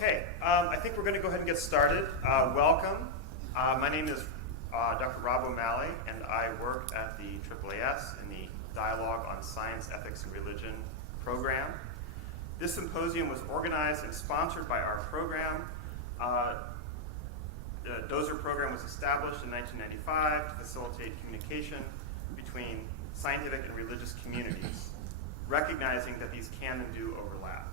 Okay, I think we're going to go ahead and get started. Welcome. My name is Dr. Rob O'Malley, and I work at the AAAS in the Dialogue on Science, Ethics, and Religion program. This symposium was organized and sponsored by our program. The DOZER program was established in 1995 to facilitate communication between scientific and religious communities, recognizing that these can and do overlap.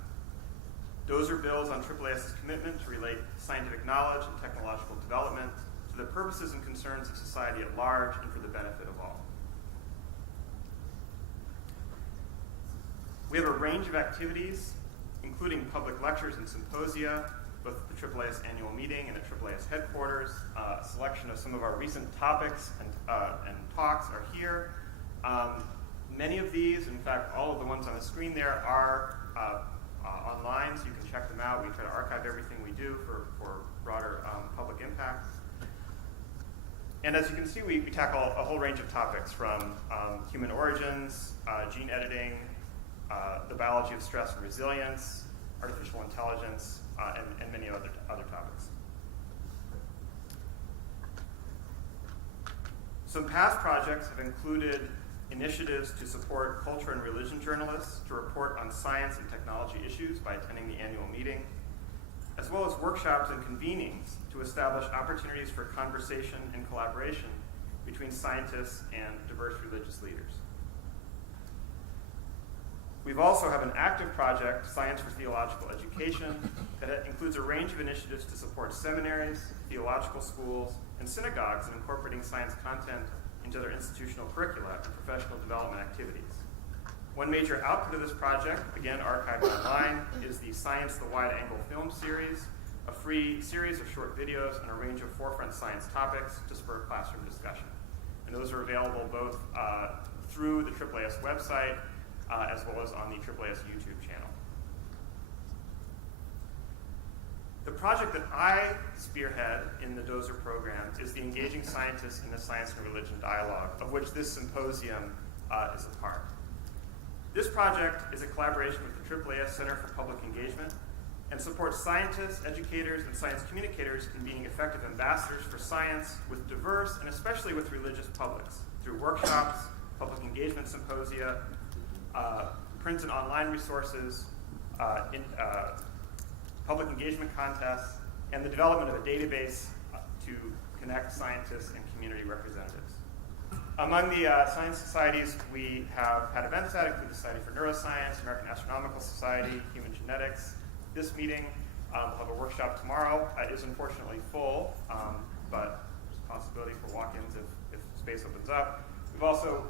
DOZER builds on AAAS's commitment to relate scientific knowledge and technological development to the purposes and concerns of society at large and for the benefit of all. We have a range of activities, including public lectures and symposia, both at the AAAS annual meeting and at AAAS headquarters. A selection of some of our recent topics and talks are here. Many of these, in fact, all of the ones on the screen there are online, so you can check them out. We try to archive everything we do for broader public impact. And as you can see, we tackle a whole range of topics from human origins, gene editing, the biology of stress and resilience, artificial intelligence, and many other topics. Some past projects have included initiatives to support culture and religion journalists to report on science and technology issues by attending the annual meeting, as well as workshops and convenings to establish opportunities for conversation and collaboration between scientists and diverse religious leaders. We've also have an active project, Science for Theological Education, that includes a range of initiatives to support seminaries, theological schools, and synagogues in incorporating science content into their institutional curricula and professional development activities. One major output of this project, again archived online, is the Science the Wide Angle Film Series, a free series of short videos on a range of forefront science topics to spur classroom discussion. And those are available both through the AAAS website as well as on the AAAS YouTube channel. The project that I spearhead in the DOZER program is the Engaging Scientists in the Science and Religion Dialogue, of which this symposium is a part. This project is a collaboration with the AAAS Center for Public Engagement and supports scientists, educators, and science communicators in being effective ambassadors for science with diverse and especially with religious publics through workshops, public engagement symposia, print and online resources, public engagement contests, and the development of a database to connect scientists and community representatives. Among the science societies we have had events at include the Society for Neuroscience, American Astronomical Society, Human Genetics. This meeting will have a workshop tomorrow. It is unfortunately full, but there's a possibility for walk-ins if space opens up. We've also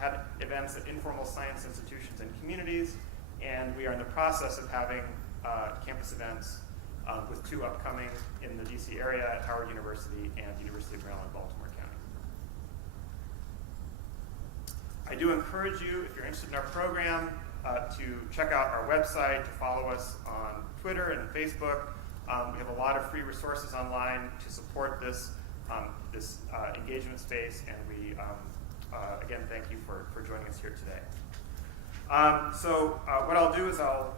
had events at informal science institutions and communities, and we are in the process of having campus events with two upcoming in the DC area at Howard University and University of Maryland, Baltimore County. I do encourage you, if you're interested in our program, to check out our website, to follow us on Twitter and Facebook. We have a lot of free resources online to support this engagement space, and we again thank you for joining us here today. So what I'll do is I'll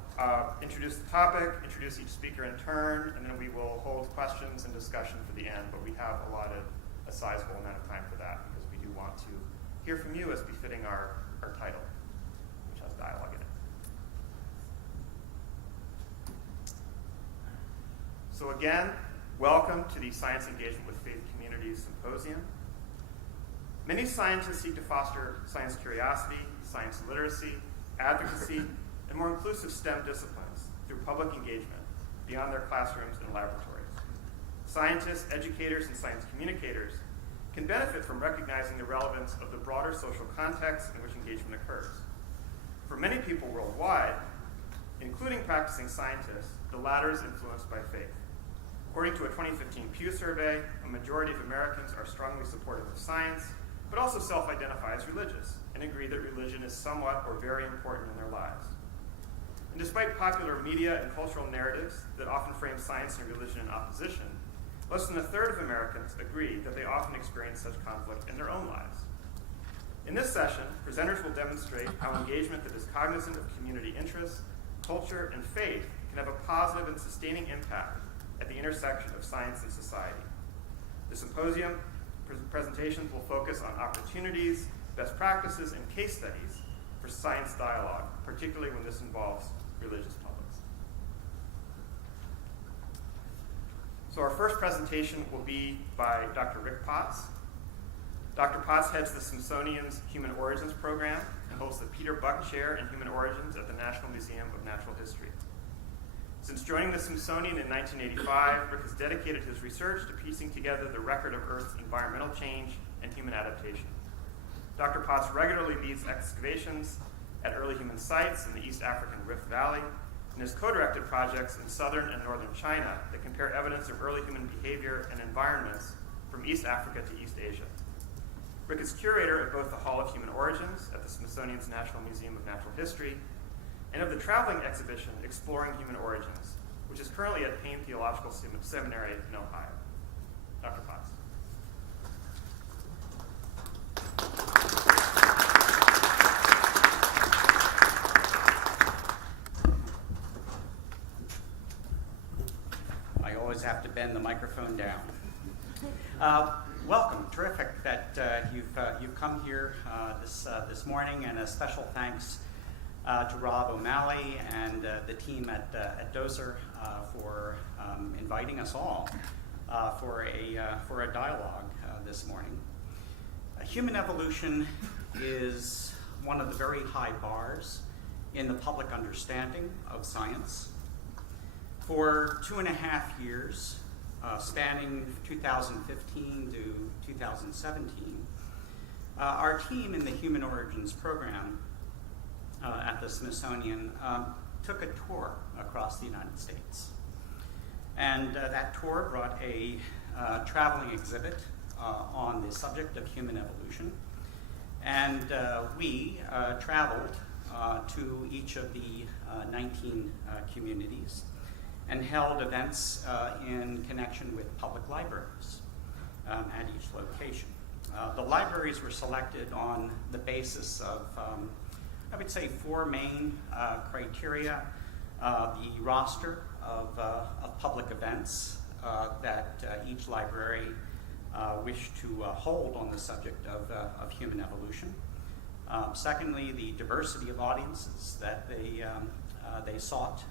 introduce the topic, introduce each speaker in turn, and then we will hold questions and discussion for the end, but we have allotted a sizable amount of time for that because we do want to hear from you as befitting our title, which has dialogue in it. So again, welcome to the Science Engagement with Faith Communities Symposium. Many scientists seek to foster science curiosity, science literacy, advocacy, and more inclusive STEM disciplines through public engagement beyond their classrooms and laboratories. Scientists, educators, and science communicators can benefit from recognizing the relevance of the broader social context in which engagement occurs. For many people worldwide, including practicing scientists, the latter is influenced by faith. According to a 2015 Pew survey, a majority of Americans are strongly supportive of science, but also self-identify as religious and agree that religion is somewhat or very important in their lives. And despite popular media and cultural narratives that often frame science and religion in opposition, less than a third of Americans agree that they often experience such conflict in their own lives. In this session, presenters will demonstrate how engagement that is cognizant of community interests, culture, and faith can have a positive and sustaining impact at the intersection of science and society. The symposium presentations will focus on opportunities, best practices, and case studies for science dialogue, particularly when this involves religious publics. So our first presentation will be by Dr. Rick Potts. Dr. Potts heads the Smithsonian's Human Origins Program and holds the Peter Buck Chair in Human Origins at the National Museum of Natural History. Since joining the Smithsonian in 1985, Rick has dedicated his research to piecing together the record of Earth's environmental change and human adaptation. Dr. Potts regularly leads excavations at early human sites in the East African Rift Valley and has co-directed projects in southern and northern China that compare evidence of early human behavior and environments from East Africa to East Asia. Rick is curator of both the Hall of Human Origins at the Smithsonian's National Museum of Natural History and of the traveling exhibition Exploring Human Origins, which is currently at Payne Theological Seminary in Ohio. Dr. Potts. I always have to bend the microphone down. Welcome. Terrific that you've come here this morning, and a special thanks to Rob O'Malley and the team at Dozer for inviting us all for a dialogue this morning. Human evolution is one of the very high bars in the public understanding of science. For 2.5 years, spanning 2015 to 2017, our team in the Human Origins Program at the Smithsonian took a tour across the United States. And that tour brought a traveling exhibit on the subject of human evolution. And we traveled to each of the 19 communities and held events in connection with public libraries at each location. The libraries were selected on the basis of, I would say, 4 main criteria. The roster of public events that each library wished to hold on the subject of human evolution. Secondly, the diversity of audiences that they sought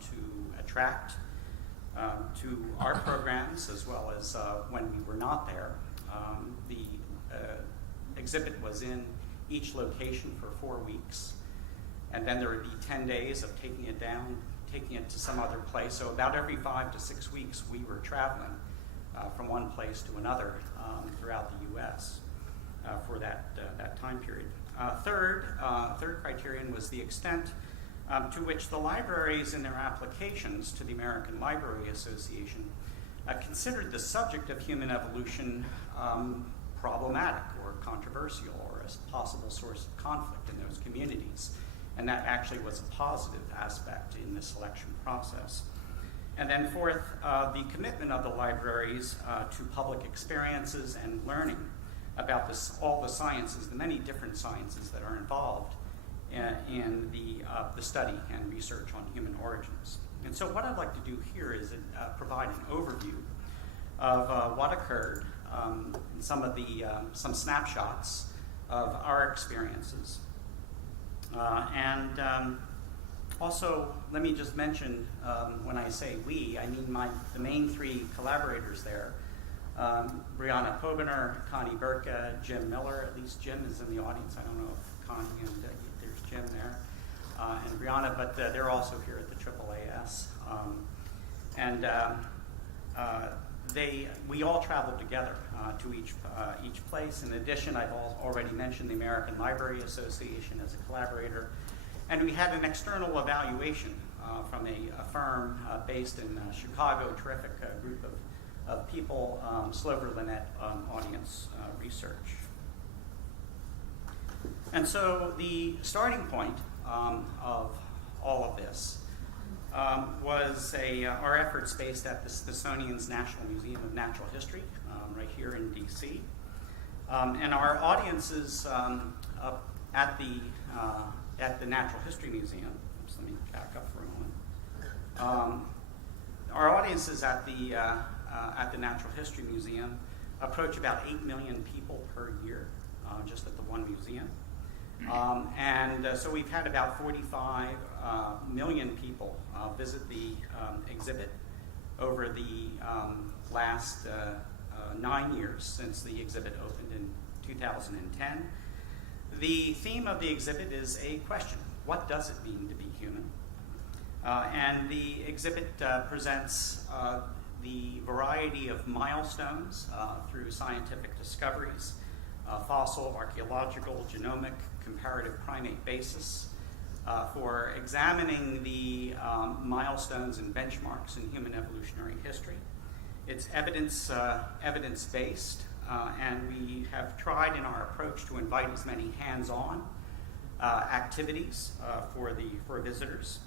to attract to our programs, as well as when we were not there. The exhibit was in each location for 4 weeks, and then there would be 10 days of taking it down, taking it to some other place. So about every 5 to 6 weeks, we were traveling from one place to another throughout the U.S. For that time period. Third criterion was the extent to which the libraries in their applications to the American Library Association considered the subject of human evolution problematic or controversial or a possible source of conflict in those communities. And that actually was a positive aspect in the selection process. And then fourth, the commitment of the libraries to public experiences and learning about all the sciences, the many different sciences that are involved in the study and research on human origins. And so what I'd like to do here is provide an overview of what occurred, some snapshots of our experiences. Also, let me just mention, when I say we, I mean the main 3 collaborators there, Brianna Kobener, Connie Burka, Jim Miller. At least Jim is in the audience. I don't know if Connie and there's Jim there, and Brianna, but they're also here at the AAAS. We all traveled together to each place. In addition, I've already mentioned the American Library Association as a collaborator, and we had an external evaluation from a firm based in Chicago, terrific group of people, Slover Lynette Audience Research. And so the starting point of all of this was our efforts based at the Smithsonian's National Museum of Natural History, right here in DC. And our audiences up at the Natural History Museum, let me back up for Our audiences at the Natural History Museum approach about 8 million people per year, just at the one museum. So we've had about 45 million people visit the exhibit over the last 9 years since the exhibit opened in 2010. The theme of the exhibit is a question: what does it mean to be human? And the exhibit presents the variety of milestones through scientific discoveries, fossil, archaeological, genomic, comparative primate basis, for examining the milestones and benchmarks in human evolutionary history. It's evidence-based, and we have tried in our approach to invite as many hands-on activities for visitors,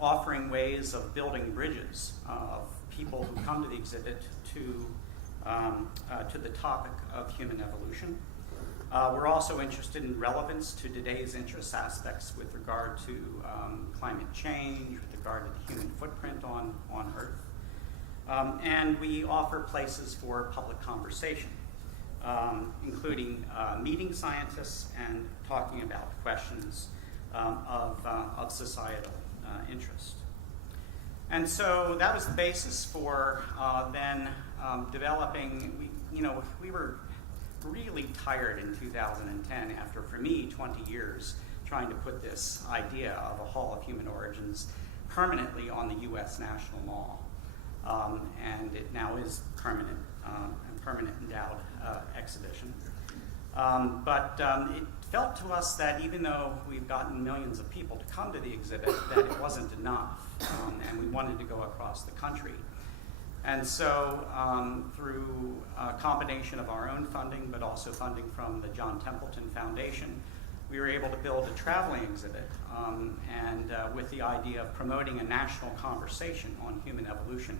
offering ways of building bridges of people who come to the exhibit to the topic of human evolution. We're also interested in relevance to today's interest aspects with regard to climate change, with regard to the human footprint on Earth. And we offer places for public conversation, including meeting scientists and talking about questions of societal interest. And so that was the basis for then developing. We were really tired in 2010 after, for me, 20 years trying to put this idea of a Hall of Human Origins permanently on the U.S. national law. And it now is permanent endowed exhibition. But it felt to us that even though we've gotten millions of people to come to the exhibit, that it wasn't enough, and we wanted to go across the country. And so through a combination of our own funding, but also funding from the John Templeton Foundation, we were able to build a traveling exhibit, and with the idea of promoting a national conversation on human evolution.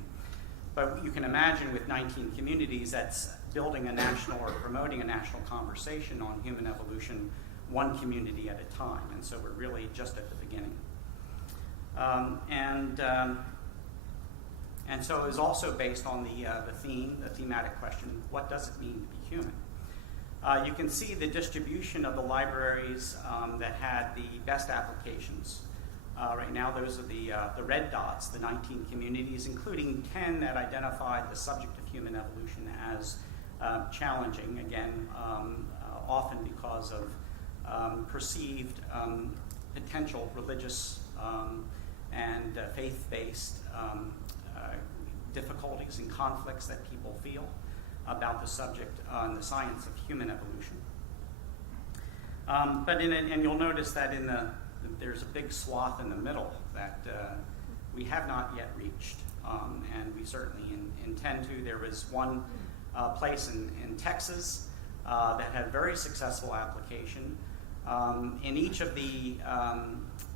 But you can imagine with 19 communities, that's building a national or promoting a national conversation on human evolution, one community at a time. And so we're really just at the beginning. And so it was also based on the thematic question: what does it mean to be human? You can see the distribution of the libraries that had the best applications. Right now, those are the red dots, the 19 communities, including 10 that identified the subject of human evolution as challenging, again, often because of perceived potential religious and faith-based difficulties and conflicts that people feel about the subject and the science of human evolution. And you'll notice that there's a big swath in the middle that we have not yet reached, and we certainly intend to. There was one place in Texas that had very successful application. In each of the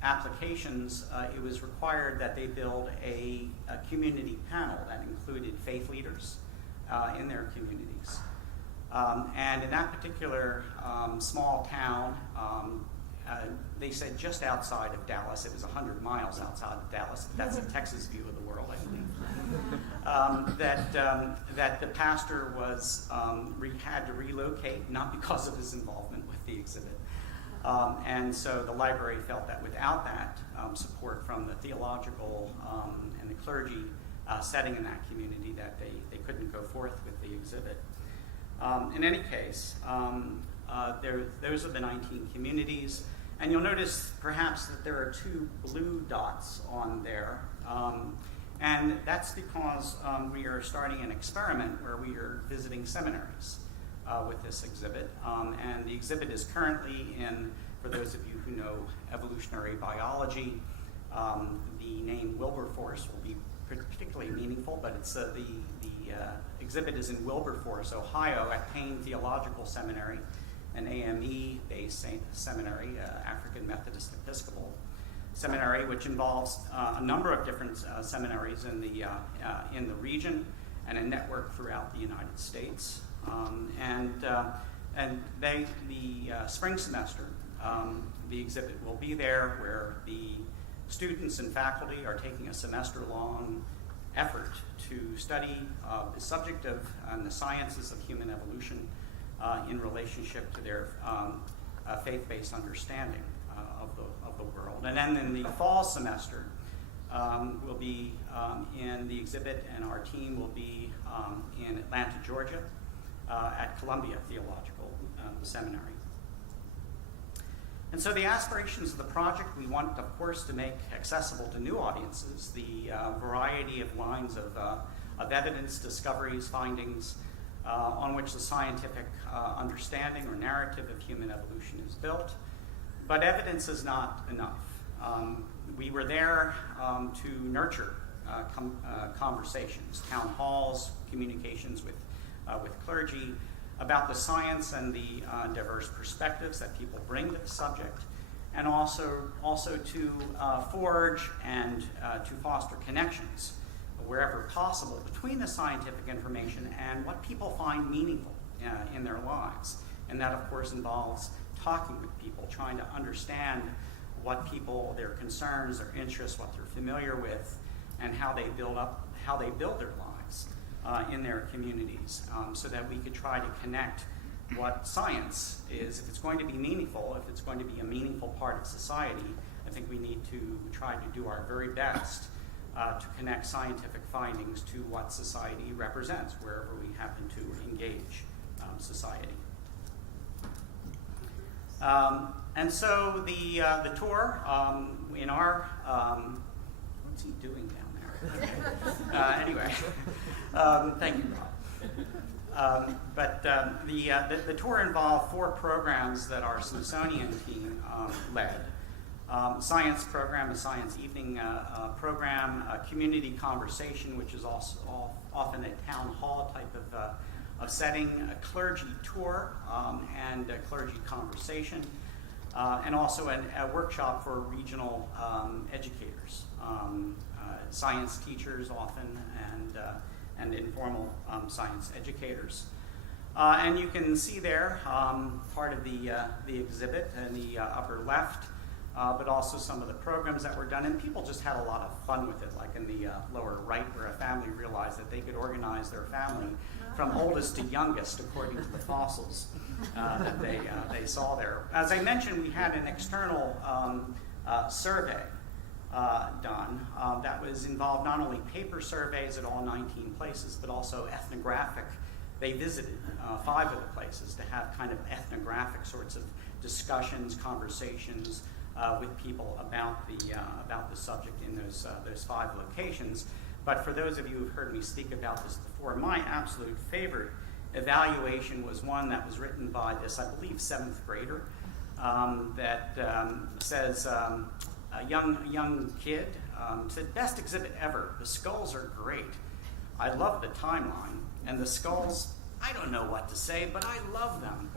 applications, it was required that they build a community panel that included faith leaders in their communities. And in that particular small town, they said just outside of Dallas, it was 100 miles outside of Dallas, that's the Texas view of the world, I believe, that the pastor had to relocate, not because of his involvement with the exhibit. And so the library felt that without that support from the theological and the clergy setting in that community, that they couldn't go forth with the exhibit. In any case, those are the 19 communities. And you'll notice perhaps that there are 2 blue dots on there. And that's because we are starting an experiment where we are visiting seminaries with this exhibit. And the exhibit is currently in, for those of you who know evolutionary biology, the name Wilberforce will be particularly meaningful, but it's the exhibit is in Wilberforce, Ohio, at Payne Theological Seminary, an AME-based seminary, African Methodist Episcopal Seminary, which involves a number of different seminaries in the region and a network throughout the United States. And the spring semester, the exhibit will be there, where the students and faculty are taking a semester-long effort to study the subject of the sciences of human evolution in relationship to their faith-based understanding of the world. And then in the fall semester, we'll be in the exhibit, and our team will be in Atlanta, Georgia, at Columbia Theological Seminary. And so the aspirations of the project, we want, of course, to make accessible to new audiences the variety of lines of evidence, discoveries, findings on which the scientific understanding or narrative of human evolution is built. But evidence is not enough. We were there to nurture conversations, town halls, communications with clergy about the science and the diverse perspectives that people bring to the subject, and also to forge and to foster connections wherever possible between the scientific information and what people find meaningful in their lives. And that, of course, involves talking with people, trying to understand what people, their concerns, their interests, what they're familiar with, and how they build their lives in their communities, so that we could try to connect what science is. If it's going to be meaningful, if it's going to be a meaningful part of society, I think we need to try to do our very best to connect scientific findings to what society represents, wherever we happen to engage society. And so the tour in our, what's he doing down there? Anyway, thank you, Rob. But the tour involved 4 programs that our Smithsonian team led. Science program, a science evening program, a community conversation, which is also often a town hall type of setting, a clergy tour and a clergy conversation, and also a workshop for regional educators, science teachers often, and informal science educators. And you can see there part of the exhibit in the upper left, but also some of the programs that were done, and people just had a lot of fun with it, like in the lower right, where a family realized that they could organize their family from oldest to youngest according to the fossils that they saw there. As I mentioned, we had an external survey done that was involved not only paper surveys at all 19 places, but also ethnographic. They visited 5 of the places to have kind of ethnographic sorts of discussions, conversations with people about the subject in those 5 locations. But for those of you who've heard me speak about this before, my absolute favorite evaluation was one that was written by this, I believe, 7th grader that says, a young kid said, "Best exhibit ever. The skulls are great. I love the timeline, and the skulls, I don't know what to say, but I love them."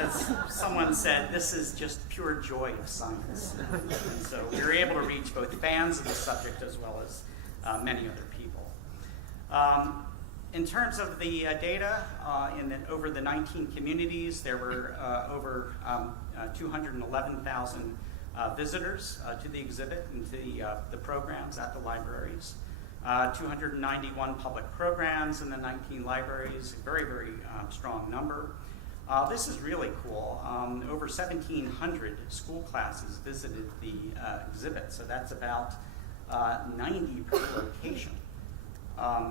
As someone said, this is just pure joy of science. And so we were able to reach both fans of the subject as well as many other people. In terms of the data, over the 19 communities, there were over 211,000 visitors to the exhibit and to the programs at the libraries. 291 public programs in the 19 libraries, a very, very strong number. This is really cool. Over 1,700 school classes visited the exhibit, so that's about 90 per location,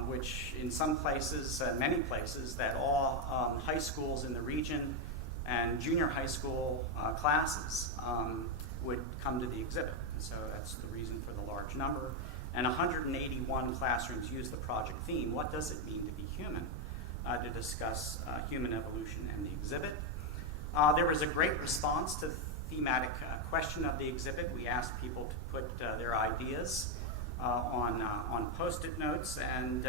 which in some places, many places, that all high schools in the region and junior high school classes would come to the exhibit. And so that's the reason for the large number. And 181 classrooms use the project theme, "What does it mean to be human?" To discuss human evolution and the exhibit. There was a great response to the thematic question of the exhibit. We asked people to put their ideas on Post-it notes, and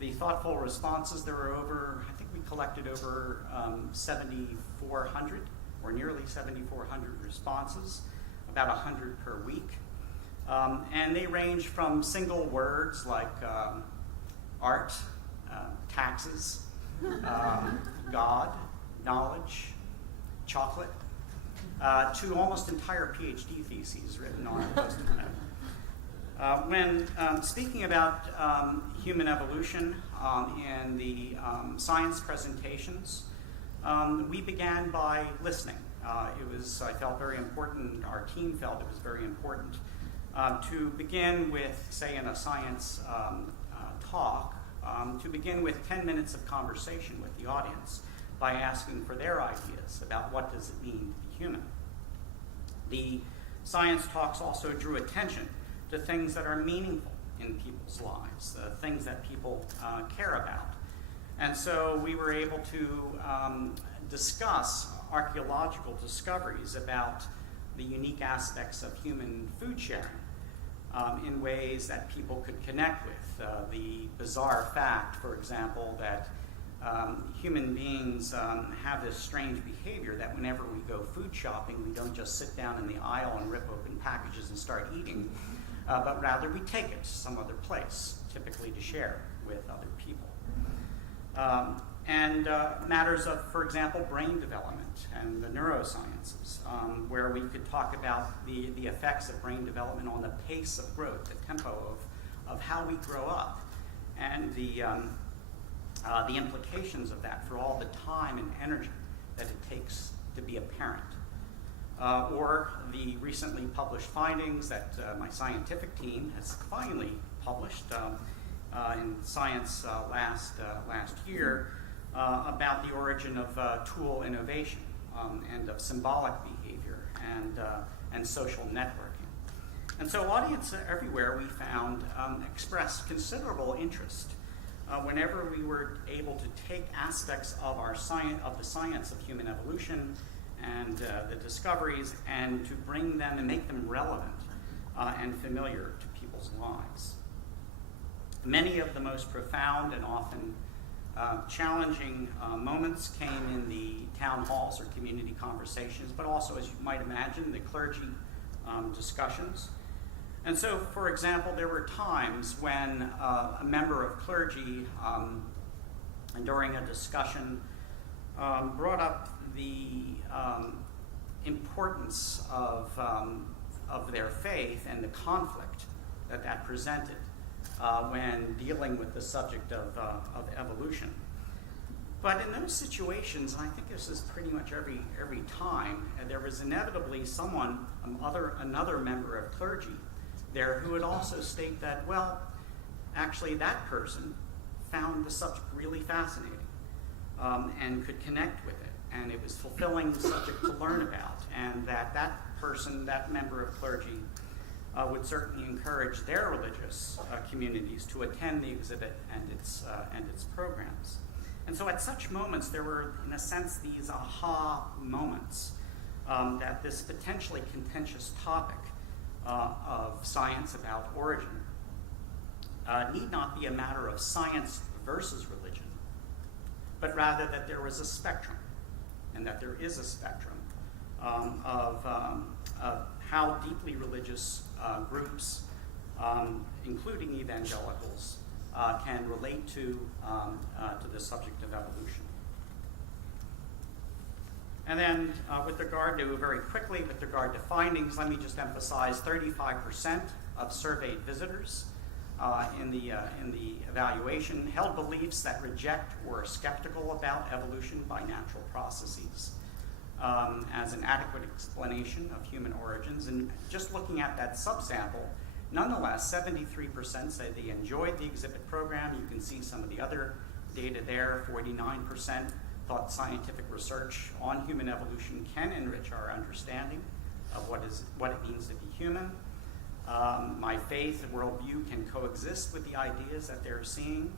the thoughtful responses, there were over, I think we collected over 7,400, or nearly 7,400 responses, about 100 per week. And they range from single words like art, taxes, God, knowledge, chocolate, to almost entire PhD theses written on post-internet. When speaking about human evolution in the science presentations, we began by listening. I felt very important, our team felt it was very important to begin with, say in a science talk, to begin with 10 minutes of conversation with the audience by asking for their ideas about what does it mean to be human. The science talks also drew attention to things that are meaningful in people's lives, things that people care about. And so we were able to discuss archaeological discoveries about the unique aspects of human food sharing in ways that people could connect with. The bizarre fact, for example, that human beings have this strange behavior that whenever we go food shopping, we don't just sit down in the aisle and rip open packages and start eating, but rather we take it to some other place, typically to share with other people. And matters of, for example, brain development and the neurosciences, where we could talk about the effects of brain development on the pace of growth, the tempo of how we grow up, and the implications of that for all the time and energy that it takes to be a parent. Or the recently published findings that my scientific team has finally published in Science last year about the origin of tool innovation and of symbolic behavior and social networking. And so audiences everywhere we found expressed considerable interest whenever we were able to take aspects of the science of human evolution and the discoveries and to bring them and make them relevant and familiar to people's lives. Many of the most profound and often challenging moments came in the town halls or community conversations, but also, as you might imagine, the clergy discussions. And so, for example, there were times when a member of clergy, during a discussion, brought up the importance of their faith and the conflict that presented when dealing with the subject of evolution. But in those situations, and I think this is pretty much every time, there was inevitably another member of clergy there who would also state that, well, actually that person found the subject really fascinating and could connect with it, and it was fulfilling subject to learn about, and that person, that member of clergy, would certainly encourage their religious communities to attend the exhibit and its programs. And so at such moments, there were, in a sense, these aha moments that this potentially contentious topic of science about origin need not be a matter of science versus religion, but rather that there was a spectrum, and that there is a spectrum of how deeply religious groups, including evangelicals, can relate to the subject of evolution. And then with regard to findings, let me just emphasize 35% of surveyed visitors in the evaluation held beliefs that reject or are skeptical about evolution by natural processes as an adequate explanation of human origins. And just looking at that subsample, nonetheless, 73% say they enjoyed the exhibit program. You can see some of the other data there. 49% thought scientific research on human evolution can enrich our understanding of what it means to be human. My faith and worldview can coexist with the ideas that they're seeing.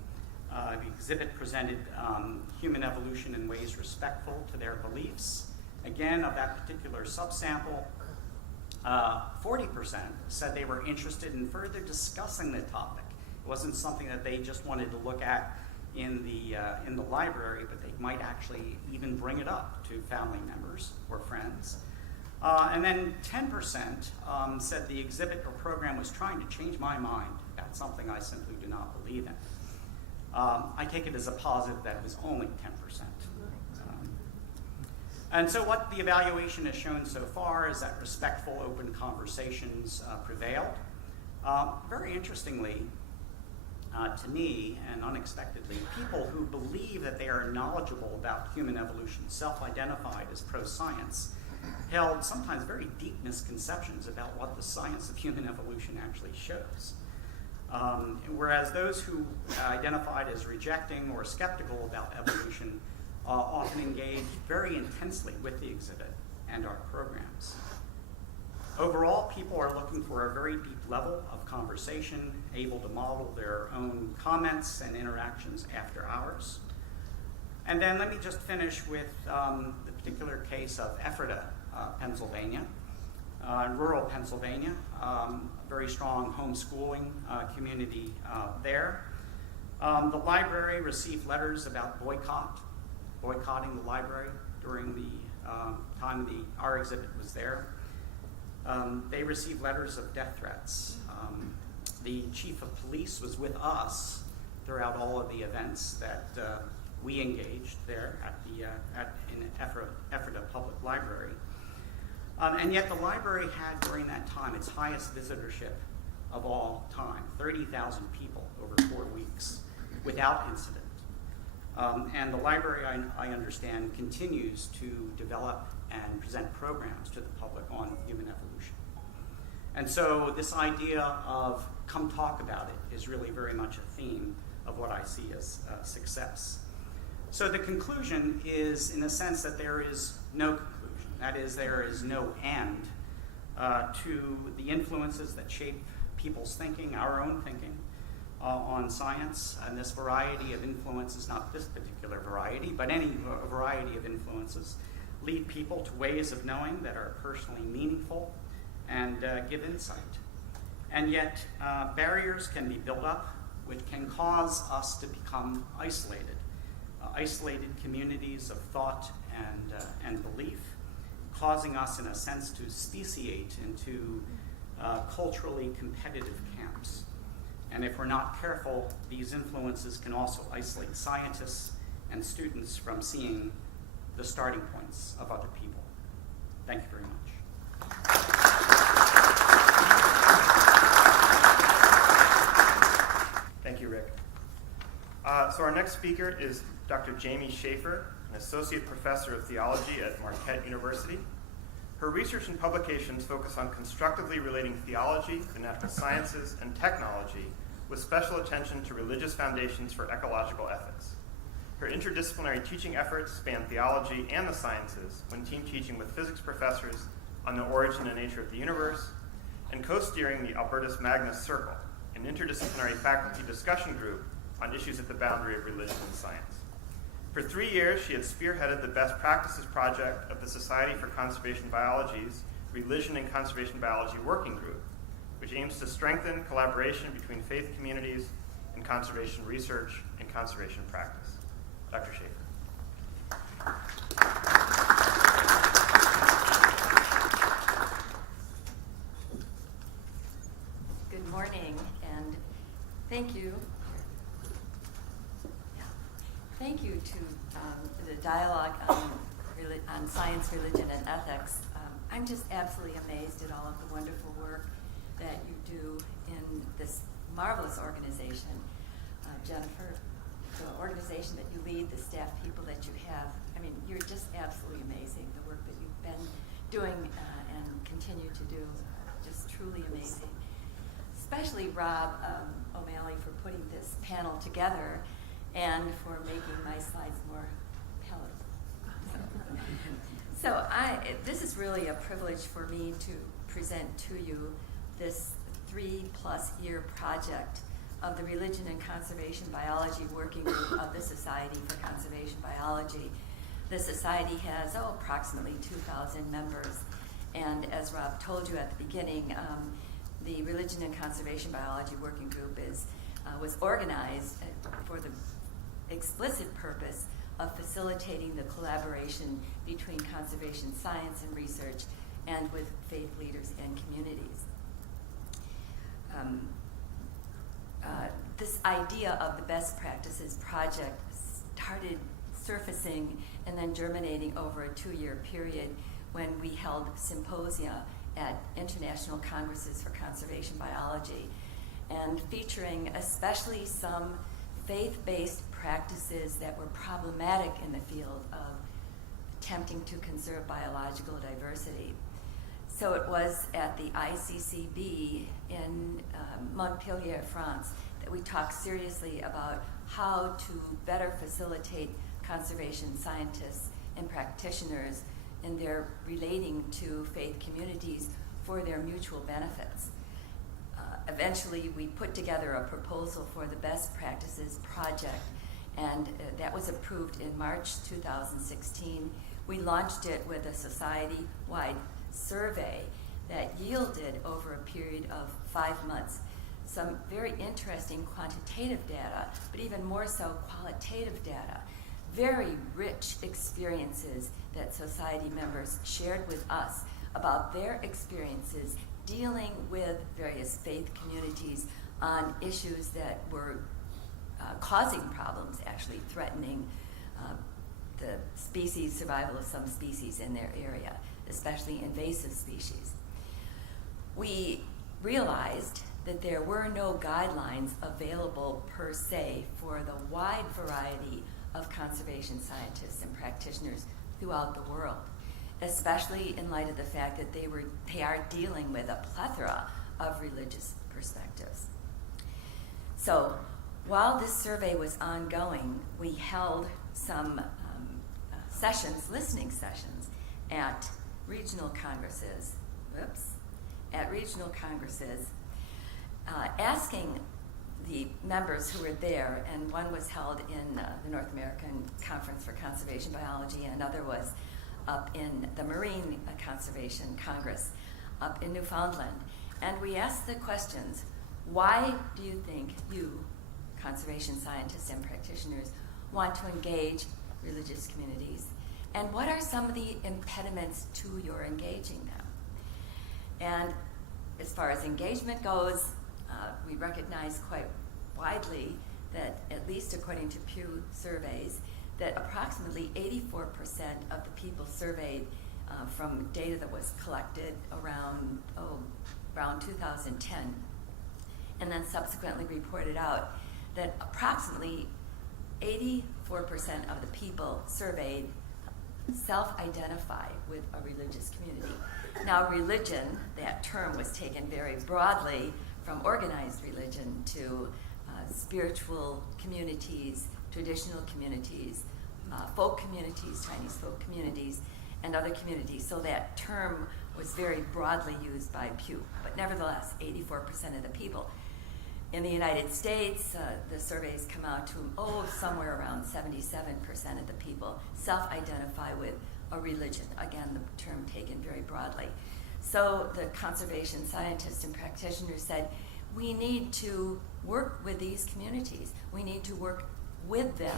The exhibit presented human evolution in ways respectful to their beliefs. Again, of that particular subsample, 40% said they were interested in further discussing the topic. It wasn't something that they just wanted to look at in the library, but they might actually even bring it up to family members or friends. And then 10% said the exhibit or program was trying to change my mind about something I simply do not believe in. I take it as a positive that it was only 10%. And so what the evaluation has shown so far is that respectful, open conversations prevailed. Very interestingly, to me, and unexpectedly, people who believe that they are knowledgeable about human evolution, self-identified as pro-science, held sometimes very deep misconceptions about what the science of human evolution actually shows. Whereas those who identified as rejecting or skeptical about evolution often engaged very intensely with the exhibit and our programs. Overall, people are looking for a very deep level of conversation, able to model their own comments and interactions after hours. And then let me just finish with the particular case of Ephrata, Pennsylvania, rural Pennsylvania, very strong homeschooling community there. The library received letters about boycotting the library during the time our exhibit was there. They received letters of death threats. The chief of police was with us throughout all of the events that we engaged there in Ephrata Public Library. And yet the library had during that time its highest visitorship of all time, 30,000 people over 4 weeks without incident. And the library, I understand, continues to develop and present programs to the public on human evolution. And so this idea of come talk about it is really very much a theme of what I see as success. So the conclusion is, in the sense that there is no conclusion. That is, there is no end to the influences that shape people's thinking, our own thinking, on science. And this variety of influences, not this particular variety, but any variety of influences, lead people to ways of knowing that are personally meaningful and give insight. And yet, barriers can be built up, which can cause us to become isolated communities of thought and belief, causing us, in a sense, to speciate into culturally competitive camps. And if we're not careful, these influences can also isolate scientists and students from seeing the starting points of other people. Thank you very much. Thank you, Rick. So our next speaker is Dr. Jamie Schaefer, an associate professor of theology at Marquette University. Her research and publications focus on constructively relating theology, the natural sciences, and technology with special attention to religious foundations for ecological ethics. Her interdisciplinary teaching efforts span theology and the sciences when team teaching with physics professors on the origin and nature of the universe, and co-steering the Albertus Magnus Circle, an interdisciplinary faculty discussion group on issues at the boundary of religion and science. For 3 years, she had spearheaded the Best Practices Project of the Society for Conservation Biology's Religion and Conservation Biology Working Group, which aims to strengthen collaboration between faith communities in conservation research and conservation practice. Dr. Schaefer. Good morning, and thank you. Thank you to the dialogue on science, religion, and ethics. I'm just absolutely amazed at all of the wonderful work that you do in this marvelous organization. Jennifer, the organization that you lead, the staff people that you have, I mean, you're just absolutely amazing. The work that you've been doing and continue to do, just truly amazing. Especially Rob O'Malley for putting this panel together and for making my slides more palatable. So this is really a privilege for me to present to you this 3+ year project of the Religion and Conservation Biology Working Group of the Society for Conservation Biology. The Society has approximately 2,000 members, and as Rob told you at the beginning, the Religion and Conservation Biology Working Group was organized for the explicit purpose of facilitating the collaboration between conservation science and research and with faith leaders and communities. This idea of the Best Practices Project started surfacing and then germinating over a 2-year period when we held symposia at international congresses for conservation biology, and featuring especially some faith-based practices that were problematic in the field of attempting to conserve biological diversity. So it was at the ICCB in Montpellier, France, that we talked seriously about how to better facilitate conservation scientists and practitioners in their relating to faith communities for their mutual benefits. Eventually, we put together a proposal for the Best Practices Project, and that was approved in March 2016. We launched it with a society-wide survey that yielded over a period of 5 months some very interesting quantitative data, but even more so qualitative data. Very rich experiences that society members shared with us about their experiences dealing with various faith communities on issues that were causing problems, actually threatening the species, survival of some species in their area, especially invasive species. We realized that there were no guidelines available per se for the wide variety of conservation scientists and practitioners throughout the world, especially in light of the fact that they are dealing with a plethora of religious perspectives. So while this survey was ongoing, we held some listening sessions at regional congresses, asking the members who were there, and one was held in the North American Conference for Conservation Biology, and another was up in the Marine Conservation Congress up in Newfoundland. And we asked the questions, why do you think you, conservation scientists and practitioners, want to engage religious communities? And what are some of the impediments to your engaging them? And as far as engagement goes, we recognize quite widely that, at least according to Pew surveys, that approximately 84% of the people surveyed from data that was collected around 2010, and then subsequently reported out, that approximately 84% of the people surveyed self-identify with a religious community. Now, religion, that term was taken very broadly from organized religion to spiritual communities, traditional communities, folk communities, Chinese folk communities, and other communities. So that term was very broadly used by Pew, but nevertheless, 84% of the people. In the United States, the surveys come out to, somewhere around 77% of the people self-identify with a religion. Again, the term taken very broadly. So the conservation scientists and practitioners said, we need to work with these communities. We need to work with them,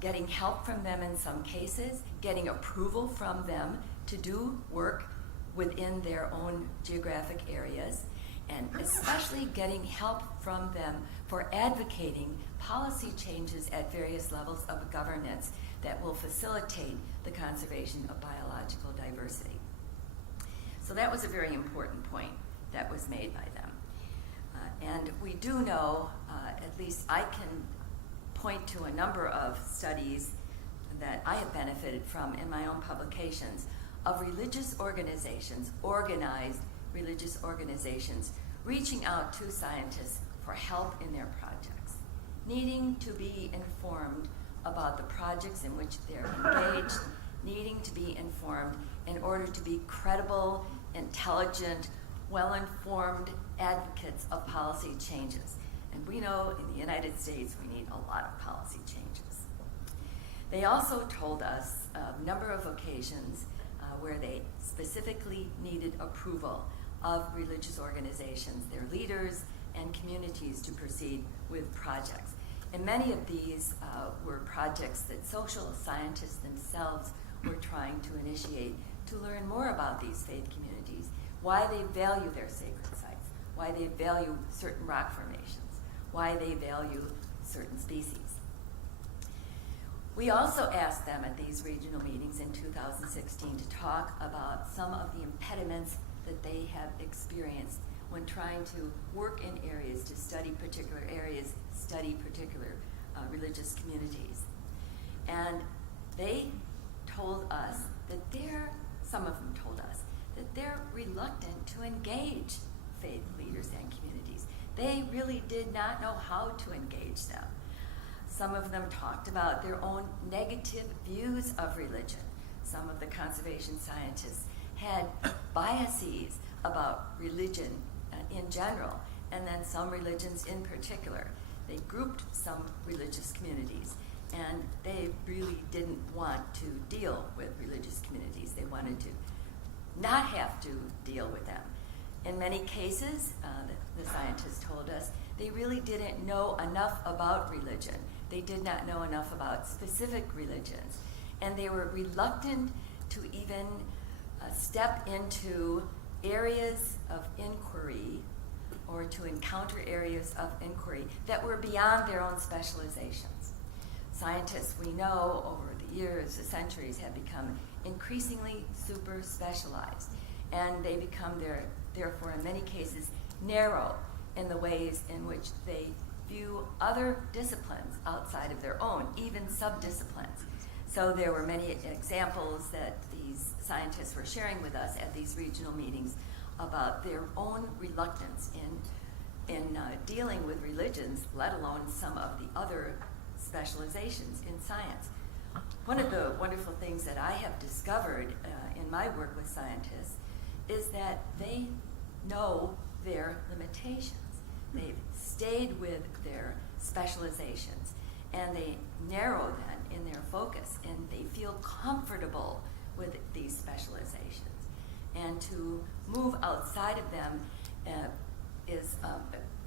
getting help from them in some cases, getting approval from them to do work within their own geographic areas, and especially getting help from them for advocating policy changes at various levels of governance that will facilitate the conservation of biological diversity. So that was a very important point that was made by them. And we do know, at least I can point to a number of studies that I have benefited from in my own publications of religious organizations, organized religious organizations, reaching out to scientists for help in their projects, needing to be informed about the projects in which they're engaged, needing to be informed in order to be credible, intelligent, well-informed advocates of policy changes. And we know in the United States we need a lot of policy changes. They also told us a number of occasions where they specifically needed approval of religious organizations, their leaders, and communities to proceed with projects. And many of these were projects that social scientists themselves were trying to initiate to learn more about these faith communities, why they value their sacred sites, why they value certain rock formations, why they value certain species. We also asked them at these regional meetings in 2016 to talk about some of the impediments that they have experienced when trying to work in areas, to study particular areas, study particular religious communities. And they told us that some of them told us that they're reluctant to engage faith leaders and communities. They really did not know how to engage them. Some of them talked about their own negative views of religion. Some of the conservation scientists had biases about religion in general, and then some religions in particular. They grouped some religious communities, and they really didn't want to deal with religious communities. They wanted to not have to deal with them. In many cases, the scientists told us, they really didn't know enough about religion. They did not know enough about specific religions, and they were reluctant to even step into areas of inquiry or to encounter areas of inquiry that were beyond their own specializations. Scientists, we know, over the years, the centuries, have become increasingly super specialized, and they become, therefore, in many cases, narrow in the ways in which they view other disciplines outside of their own, even subdisciplines. So there were many examples that these scientists were sharing with us at these regional meetings about their own reluctance in dealing with religions, let alone some of the other specializations in science. One of the wonderful things that I have discovered in my work with scientists is that they know their limitations. They've stayed with their specializations, and they narrow then in their focus, and they feel comfortable with these specializations. And to move outside of them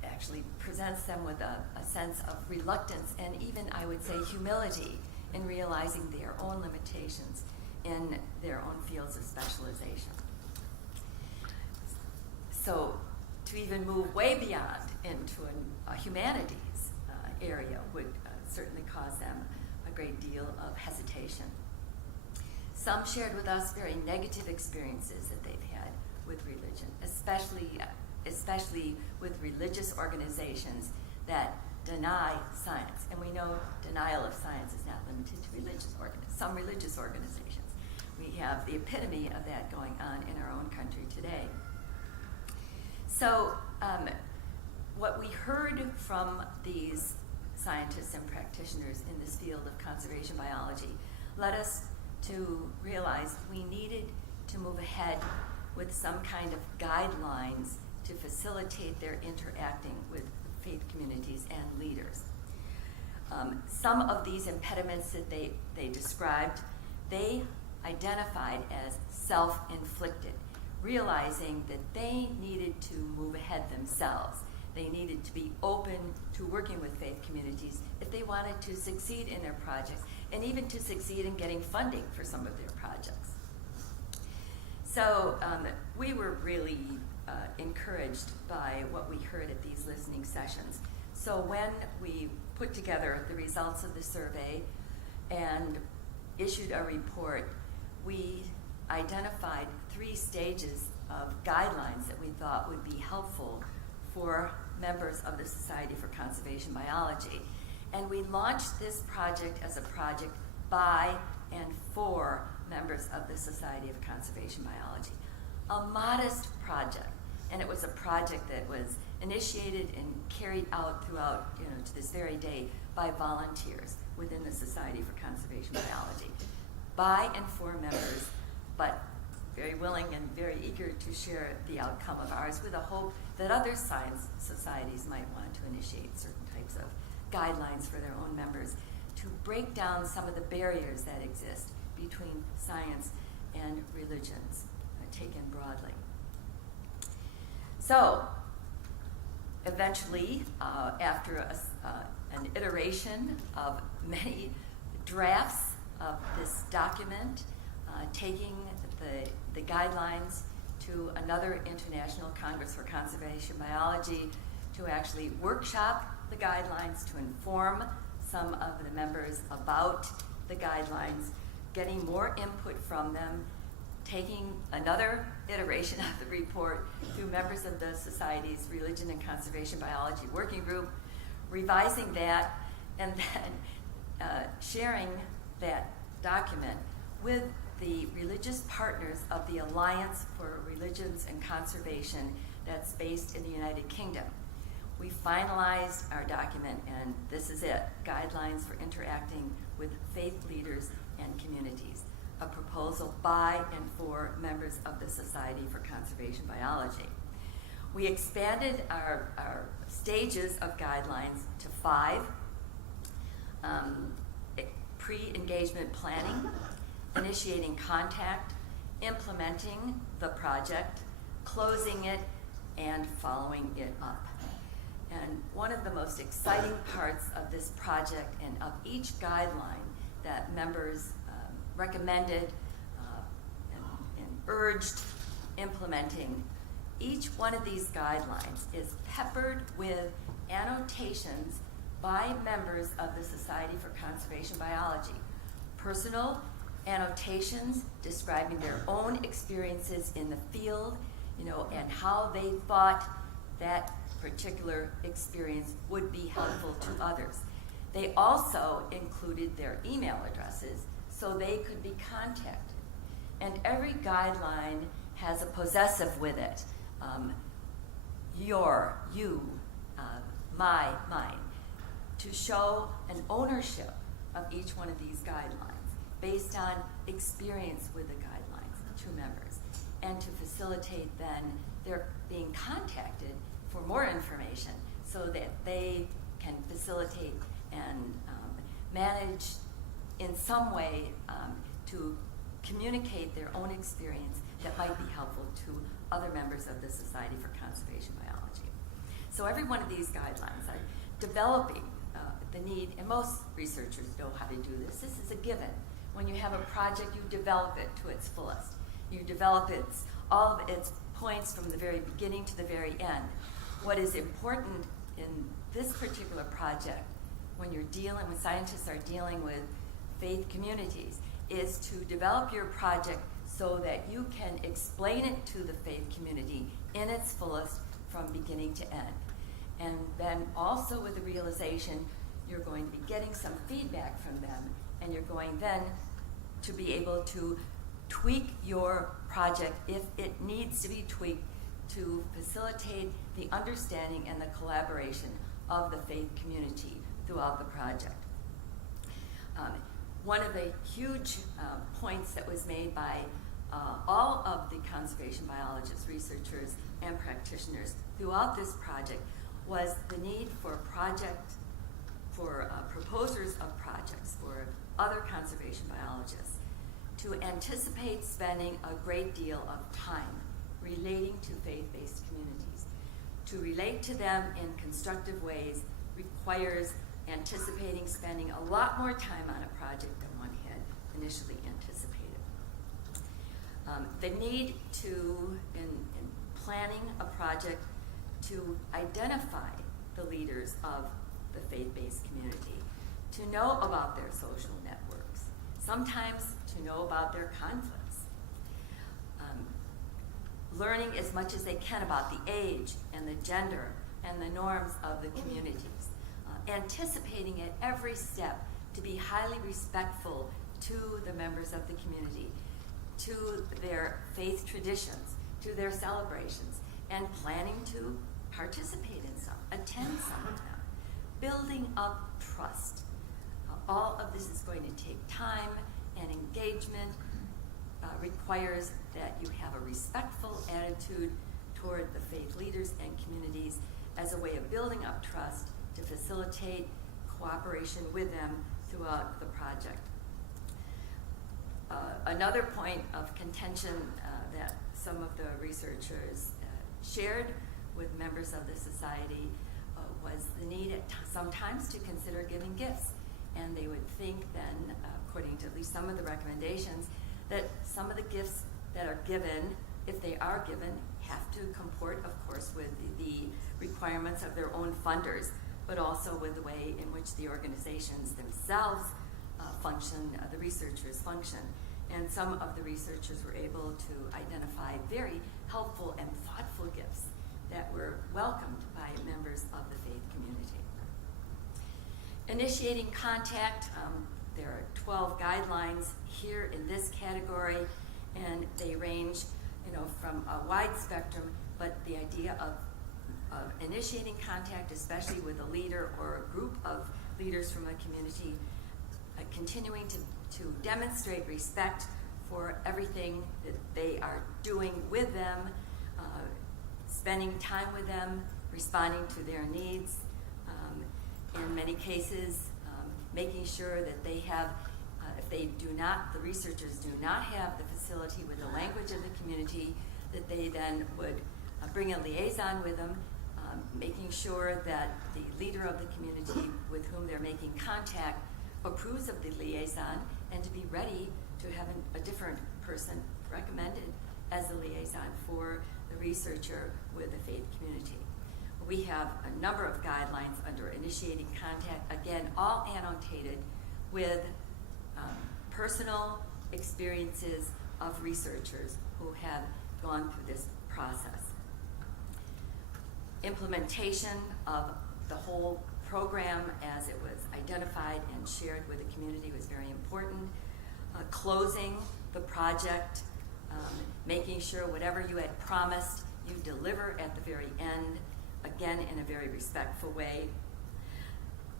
actually presents them with a sense of reluctance and even, I would say, humility in realizing their own limitations in their own fields of specialization. So to even move way beyond into a humanities area would certainly cause them a great deal of hesitation. Some shared with us very negative experiences that they've had with religion, especially with religious organizations that deny science. And we know denial of science is not limited to some religious organizations. We have the epitome of that going on in our own country today. So what we heard from these scientists and practitioners in this field of conservation biology led us to realize we needed to move ahead with some kind of guidelines to facilitate their interacting with faith communities and leaders. Some of these impediments that they described, they identified as self-inflicted, realizing that they needed to move ahead themselves. They needed to be open to working with faith communities if they wanted to succeed in their projects, and even to succeed in getting funding for some of their projects. So we were really encouraged by what we heard at these listening sessions. So when we put together the results of the survey and issued a report, we identified 3 stages of guidelines that we thought would be helpful for members of the Society for Conservation Biology. And we launched this project as a project by and for members of the Society of Conservation Biology. A modest project, and it was a project that was initiated and carried out throughout, to this very day by volunteers within the Society for Conservation Biology, by and for members, but very willing and very eager to share the outcome of ours with a hope that other science societies might want to initiate certain types of guidelines for their own members to break down some of the barriers that exist between science and religions, taken broadly. So, eventually, after an iteration of many drafts of this document, taking the guidelines to another International Congress for Conservation Biology to actually workshop the guidelines, to inform some of the members about the guidelines, getting more input from them, taking another iteration of the report through members of the Society's Religion and Conservation Biology Working Group, revising that, and then sharing that document with the religious partners of the Alliance for Religions and Conservation that's based in the United Kingdom. We finalized our document, and this is it, Guidelines for Interacting with Faith Leaders and Communities, a proposal by and for members of the Society for Conservation Biology. We expanded our stages of guidelines to 5. Pre-engagement planning, initiating contact, implementing the project, closing it, and following it up. And one of the most exciting parts of this project and of each guideline that members recommended and urged implementing, each one of these guidelines is peppered with annotations by members of the Society for Conservation Biology. Personal annotations describing their own experiences in the field, and how they thought that particular experience would be helpful to others. They also included their email addresses so they could be contacted. And every guideline has a possessive with it. Your, you, my, mine, to show an ownership of each one of these guidelines based on experience with the guidelines to members, and to facilitate then their being contacted for more information so that they can facilitate and manage in some way to communicate their own experience that might be helpful to other members of the Society for Conservation Biology. So every one of these guidelines are developing the need, and most researchers know how to do this. This is a given. When you have a project, you develop it to its fullest. You develop all of its points from the very beginning to the very end. What is important in this particular project, when scientists are dealing with faith communities, is to develop your project so that you can explain it to the faith community in its fullest from beginning to end. And then also with the realization you're going to be getting some feedback from them, and you're going then to be able to tweak your project if it needs to be tweaked to facilitate the understanding and the collaboration of the faith community throughout the project. One of the huge points that was made by all of the conservation biologists, researchers, and practitioners throughout this project was the need for proposers of projects, for other conservation biologists, to anticipate spending a great deal of time relating to faith-based communities. To relate to them in constructive ways requires anticipating spending a lot more time on a project than one had initially anticipated. The need to, in planning a project, to identify the leaders of the faith-based community, to know about their social networks, sometimes to know about their conflicts, learning as much as they can about the age and the gender and the norms of the communities, anticipating at every step to be highly respectful to the members of the community, to their faith traditions, to their celebrations, and planning to participate in some, attend some of them, building up trust. All of this is going to take time, and engagement requires that you have a respectful attitude toward the faith leaders and communities as a way of building up trust to facilitate cooperation with them throughout the project. Another point of contention that some of the researchers shared with members of the society was the need sometimes to consider giving gifts. And they would think then, according to at least some of the recommendations, that some of the gifts that are given, if they are given, have to comport, of course, with the requirements of their own funders, but also with the way in which the organizations themselves function, the researchers' function. And some of the researchers were able to identify very helpful and thoughtful gifts that were welcomed by members of the faith community. Initiating contact, there are 12 guidelines here in this category, and they range, from a wide spectrum, but the idea of initiating contact, especially with a leader or a group of leaders from a community, continuing to demonstrate respect for everything that they are doing with them, spending time with them, responding to their needs. In many cases, making sure that they have, if they do not, the researchers do not have the facility with the language of the community, that they then would bring a liaison with them, making sure that the leader of the community with whom they're making contact approves of the liaison, and to be ready to have a different person recommended as a liaison for the researcher with the faith community. We have a number of guidelines under initiating contact, again, all annotated with personal experiences of researchers who have gone through this process. Implementation of the whole program as it was identified and shared with the community was very important. Closing the project, making sure whatever you had promised you deliver at the very end, again in a very respectful way.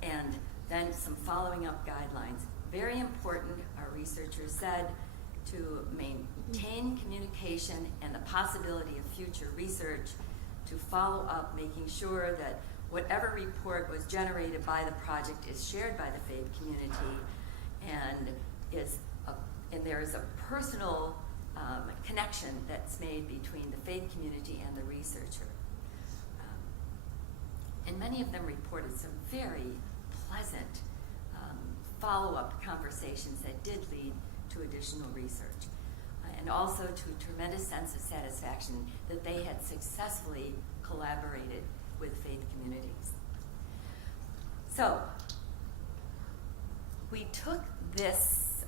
And then some following up guidelines. Very important, our researchers said, to maintain communication and the possibility of future research, to follow up, making sure that whatever report was generated by the project is shared by the faith community, and there is a personal connection that's made between the faith community and the researcher. And many of them reported some very pleasant follow-up conversations that did lead to additional research, and also to a tremendous sense of satisfaction that they had successfully collaborated with faith communities. So we took this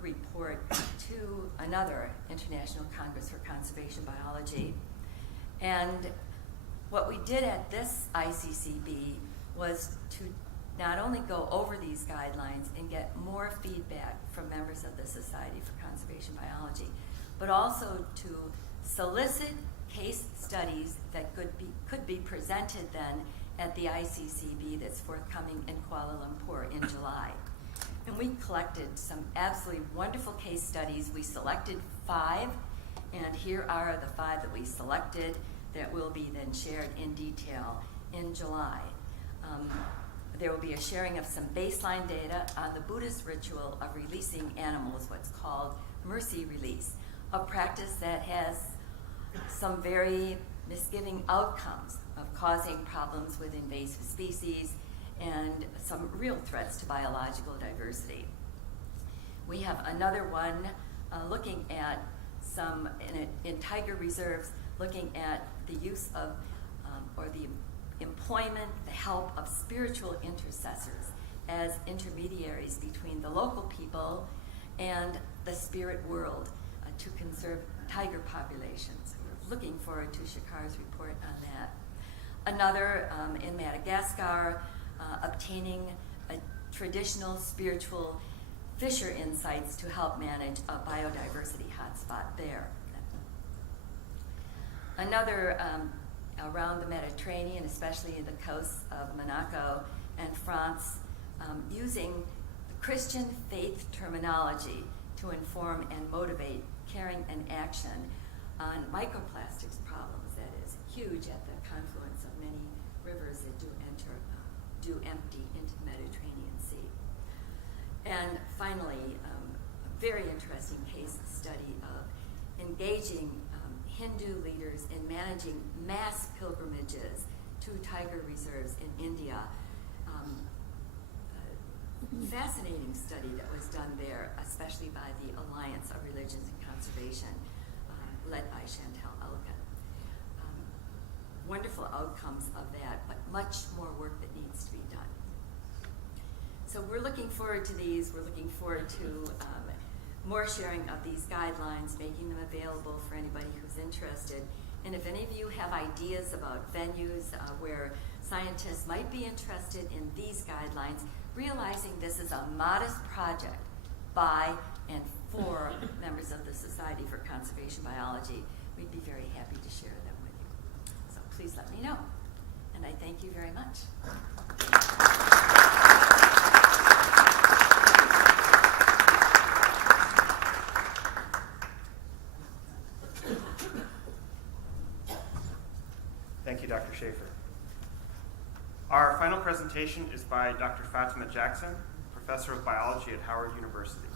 report to another International Congress for Conservation Biology, and what we did at this ICCB was to not only go over these guidelines and get more feedback from members of the Society for Conservation Biology, but also to solicit case studies that could be presented then at the ICCB that's forthcoming in Kuala Lumpur in July. And we collected some absolutely wonderful case studies. We selected 5, and here are the 5 that we selected that will be then shared in detail in July. There will be a sharing of some baseline data on the Buddhist ritual of releasing animals, what's called mercy release, a practice that has some very misgiving outcomes of causing problems with invasive species and some real threats to biological diversity. We have another one looking at some, in tiger reserves, looking at the use of, or the employment, the help of spiritual intercessors as intermediaries between the local people and the spirit world to conserve tiger populations. We're looking forward to Shikar's report on that. Another in Madagascar, obtaining a traditional spiritual fisher insights to help manage a biodiversity hotspot there. Another around the Mediterranean, especially the coasts of Monaco and France, using the Christian faith terminology to inform and motivate caring and action on microplastics problems that is huge at the confluence of many rivers that do empty into the Mediterranean Sea. And finally, a very interesting case study of engaging Hindu leaders in managing mass pilgrimages to tiger reserves in India. Fascinating study that was done there, especially by the Alliance of Religions and Conservation, led by Chantal Elkin. Wonderful outcomes of that, but much more work that needs to be done. So we're looking forward forward to these. We're looking forward to more sharing of these guidelines, making them available for anybody who's interested. And if any of you have ideas about venues where scientists might be interested in these guidelines, realizing this is a modest project by and for members of the Society for Conservation Biology, we'd be very happy to share them with you. So please let me know. And I thank you very much. Thank you, Dr. Schaefer. Our final presentation is by Dr. Fatima Jackson, Professor of Biology at Howard University.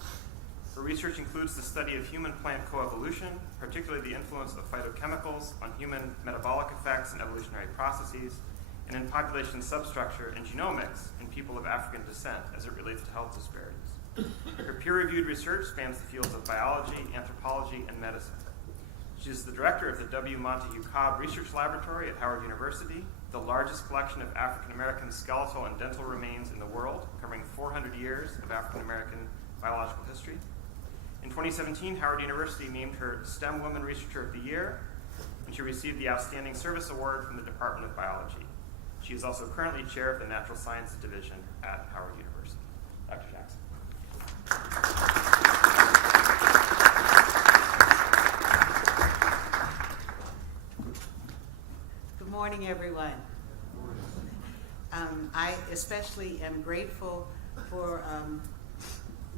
Her research includes the study of human-plant coevolution, particularly the influence of phytochemicals on human metabolic effects and evolutionary processes, and in population substructure and genomics in people of African descent as it relates to health disparities. Her peer-reviewed research spans the fields of biology, anthropology, and medicine. She is the director of the W. Montague Cobb Research Laboratory at Howard University, the largest collection of African-American skeletal and dental remains in the world, covering 400 years of African-American biological history. In 2017, Howard University named her STEM Woman Researcher of the Year, and she received the Outstanding Service Award from the Department of Biology. She is also currently chair of the Natural Sciences Division at Howard University. Dr. Jackson. Good morning, everyone. I especially am grateful for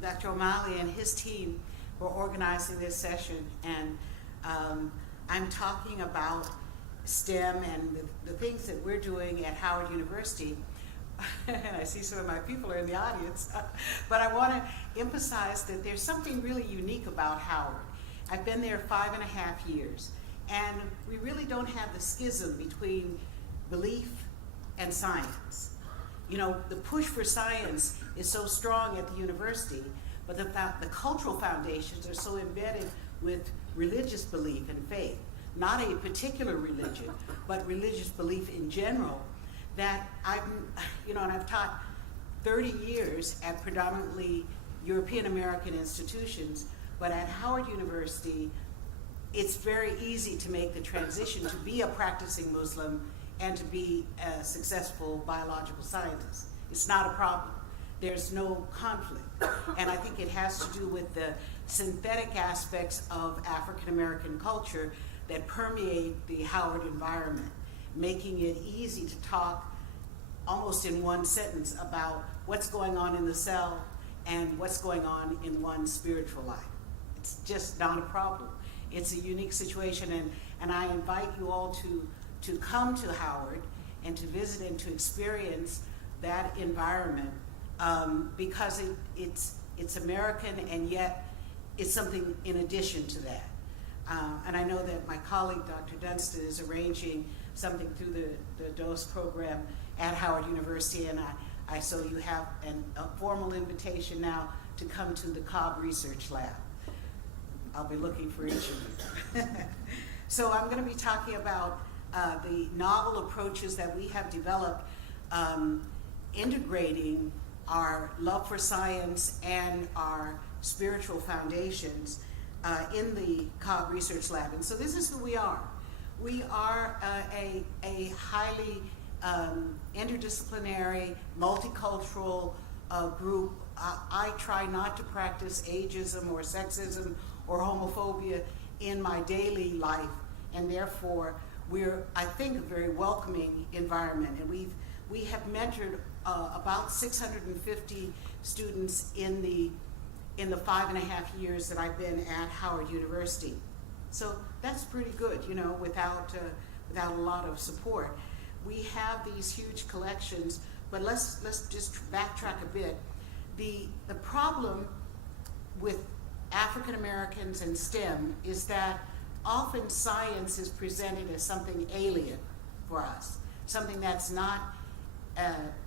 Dr. O'Malley and his team for organizing this session. And I'm talking about STEM and the things that we're doing at Howard University. And I see some of my people are in the audience. But I want to emphasize that there's something really unique about Howard. I've been there 5.5 years. And we really don't have the schism between belief and science. You know, the push for science is so strong at the university, but the cultural foundations are so embedded with religious belief and faith. Not a particular religion, but religious belief in general, that I've taught 30 years at predominantly European American institutions, but at Howard University, it's very easy to make the transition to be a practicing Muslim and to be a successful biological scientist. It's not a problem. There's no conflict. And I think it has to do with the synthetic aspects of African American culture that permeate the Howard environment, making it easy to talk almost in one sentence about what's going on in the cell and what's going on in one's spiritual life. It's just not a problem. It's a unique situation, and I invite you all to come to Howard and to visit and to experience that environment because it's American, and yet it's something in addition to that. And I know that my colleague, Dr. Dunstan, is arranging something through the DOSE program at Howard University, and so you have a formal invitation now to come to the Cobb Research Lab. I'll be looking for each of you. So I'm going to be talking about the novel approaches that we have developed, integrating our love for science and our spiritual foundations in the Cobb Research Lab. And so this is who we are. We are a highly interdisciplinary, multicultural group. I try not to practice ageism or sexism or homophobia in my daily life, and therefore we're, I think, a very welcoming environment. And we have mentored about 650 students in the 5.5 years that I've been at Howard University. So that's pretty good, you know, without a lot of support. We have these huge collections, but let's just backtrack a bit. The problem with African Americans and STEM is that often science is presented as something alien for us, something that's not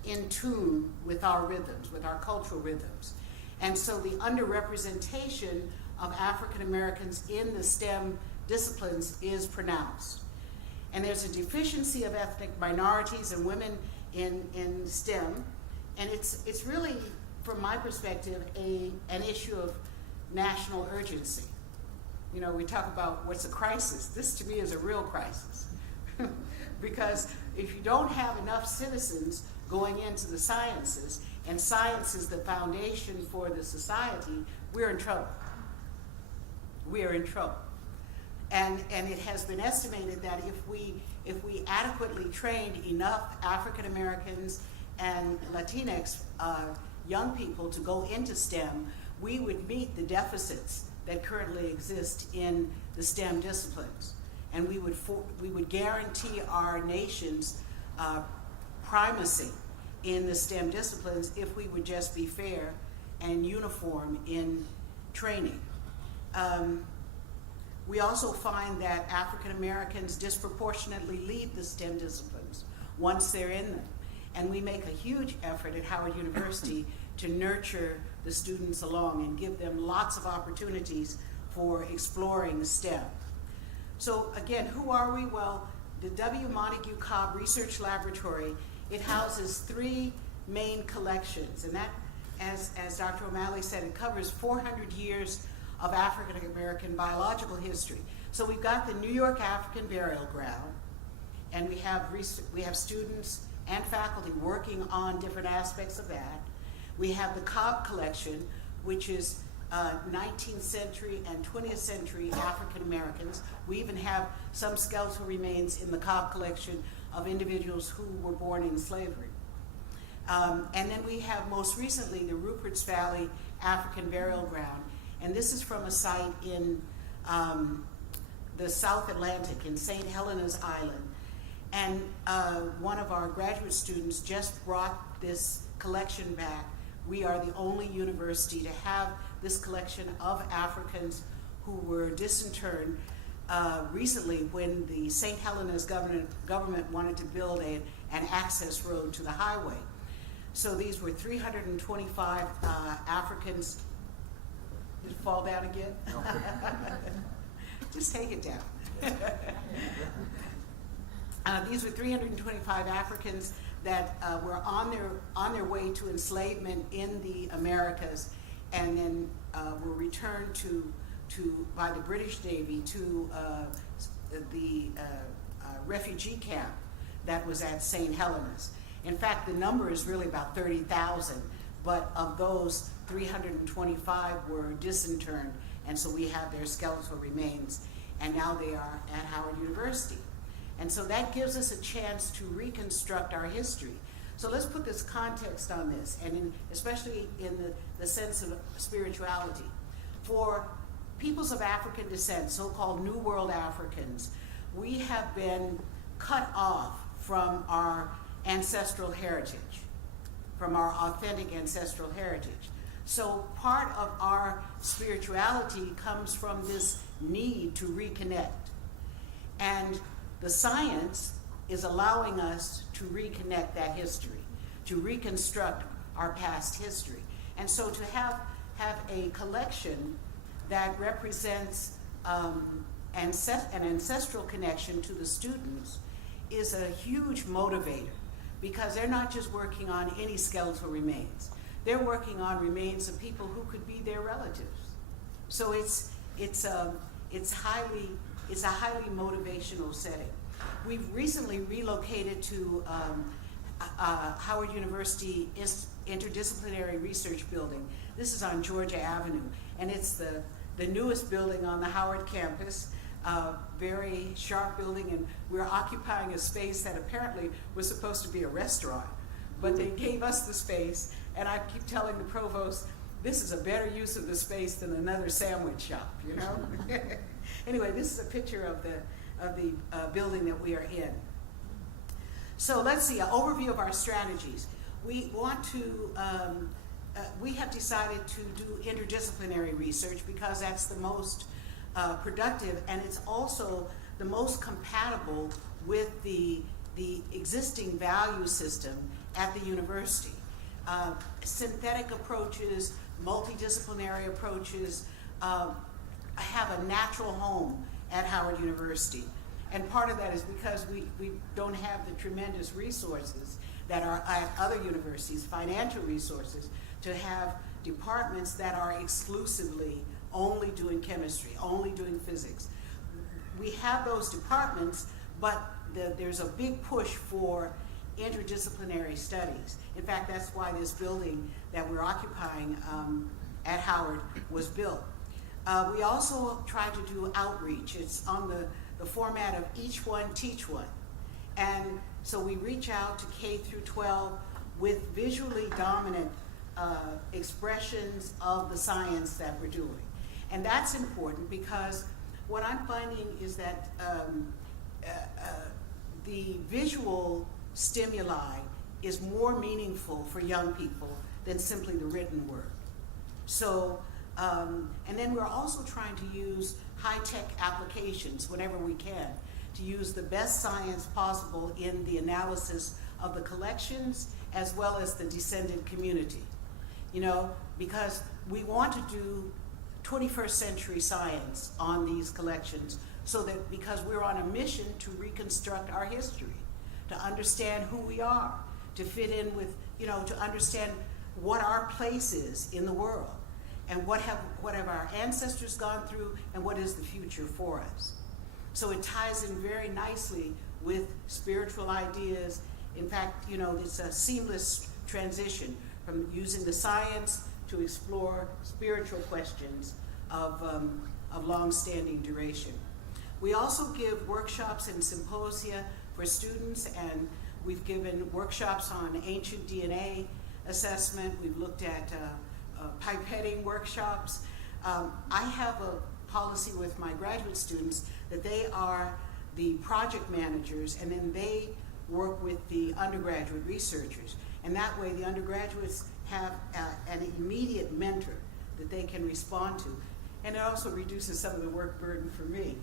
in tune with our rhythms, with our cultural rhythms. And so the underrepresentation of African Americans in the STEM disciplines is pronounced. And there's a deficiency of ethnic minorities and women in STEM, and it's really from my perspective, an issue of national urgency. You know, we talk about what's a crisis. This to me is a real crisis. Because if you don't have enough citizens going into the sciences, and science is the foundation for the society, we're in trouble. We are in trouble. And it has been estimated that if we adequately trained enough African Americans and Latinx young people to go into STEM, we would meet the deficits that currently exist in the STEM disciplines. And we would guarantee our nation's primacy in the STEM disciplines if we would just be fair and uniform in training. We also find that African Americans disproportionately leave the STEM disciplines once they're in them. And we make a huge effort at Howard University to nurture the students along and give them lots of opportunities for exploring STEM. So again, who are we? Well, the W. Montague Cobb Research Laboratory, it houses 3 main collections. And that, as Dr. O'Malley said, it covers 400 years of African American biological history. So we've got the New York African Burial Ground, and we have students and faculty working on different aspects of that. We have the Cobb collection, which is 19th century and 20th century African Americans. We even have some skeletal remains in the Cobb collection of individuals who were born in slavery. And then we have most recently the Rupert's Valley African Burial Ground. And this is from a site in the South Atlantic, in St. Helena's Island. And one of our graduate students just brought this collection back. We are the only university to have this collection of Africans who were disinterred recently when the St. Helena's government wanted to build an access road to the highway. So these were 325 Africans. Did it fall down again? No. Just take it down. These were 325 Africans that were on their way to enslavement in the Americas, and then were returned by the British Navy to the refugee camp that was at St. Helena's. In fact, the number is really about 30,000, but of those, 325 were disinterred, and so we have their skeletal remains, and now they are at Howard University. And so that gives us a chance to reconstruct our history. So let's put this context on this, and especially in the sense of spirituality. For peoples of African descent, so-called New World Africans, we have been cut off from our ancestral heritage, from our authentic ancestral heritage. So part of our spirituality comes from this need to reconnect. And the science is allowing us to reconnect that history, to reconstruct our past history. And so to have a collection that represents an ancestral connection to the students is a huge motivator, because they're not just working on any skeletal remains. They're working on remains of people who could be their relatives. So it's a highly motivational setting. We've recently relocated to Howard University Interdisciplinary Research Building. This is on Georgia Avenue, and it's the newest building on the Howard campus. Very sharp building, and we're occupying a space that apparently was supposed to be a restaurant, but they gave us the space, and I keep telling the provost, this is a better use of the space than another sandwich shop, you know? Anyway, this is a picture of the building that we are in. So let's see, an overview of our strategies. We want to, we have decided to do interdisciplinary research because that's the most productive, and it's also the most compatible with the existing value system at the university. Synthetic approaches, multidisciplinary approaches have a natural home at Howard University. And part of that is because we don't have the tremendous resources that are at other universities, financial resources, to have departments that are exclusively only doing chemistry, only doing physics. We have those departments, but there's a big push for interdisciplinary studies. In fact, that's why this building that we're occupying at Howard was built. We also try to do outreach. It's on the format of each one, teach one. And so we reach out to K through 12 with visually dominant expressions of the science that we're doing. And that's important because what I'm finding is that the visual stimuli is more meaningful for young people than simply the written word. So, and then we're also trying to use high-tech applications whenever we can to use the best science possible in the analysis of the collections as well as the descendant community. You know, because we want to do 21st century science on these collections so that because we're on a mission to reconstruct our history, to understand who we are, to fit in with, you know, to understand what our place is in the world and what have our ancestors gone through and what is the future for us. So it ties in very nicely with spiritual ideas. In fact, you know, it's a seamless transition from using the science to explore spiritual questions of long-standing duration. We also give workshops and symposia for students, and we've given workshops on ancient DNA assessment. We've looked at pipetting workshops. I have a policy with my graduate students that they are the project managers, and then they work with the undergraduate researchers. And that way the undergraduates have an immediate mentor that they can respond to. And it also reduces some of the work burden for me.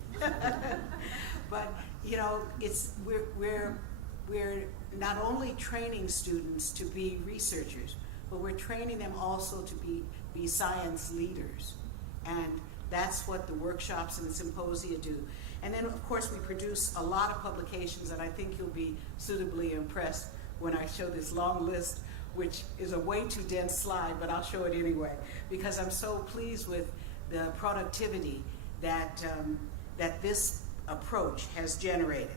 But you know, we're not only training students to be researchers, but we're training them also to be science leaders. And that's what the workshops and the symposia do. And then of course we produce a lot of publications, and I think you'll be suitably impressed when I show this long list, which is a way too dense slide, but I'll show it anyway, because I'm so pleased with the productivity that, that this approach has generated.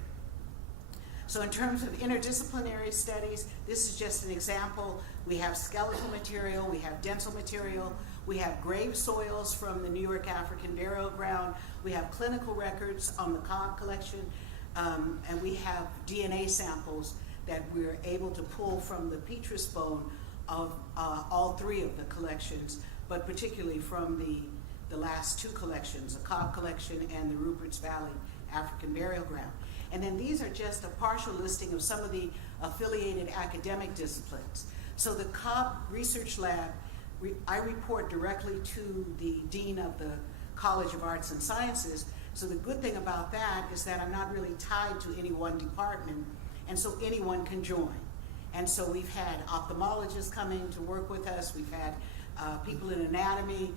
So in terms of interdisciplinary studies, this is just an example. We have skeletal material, we have dental material, we have grave soils from the New York African Burial Ground, we have clinical records on the Cobb collection, and we have DNA samples that we're able to pull from the petrous bone of all three of the collections, but particularly from the last two collections, the Cobb collection and the Rupert's Valley African Burial Ground. And then these are just a partial listing of some of the affiliated academic disciplines. So the Cobb Research Lab, I report directly to the Dean of the College of Arts and Sciences. So the good thing about that is that I'm not really tied to any one department, and so anyone can join. And so we've had ophthalmologists coming to work with us, we've had people in anatomy,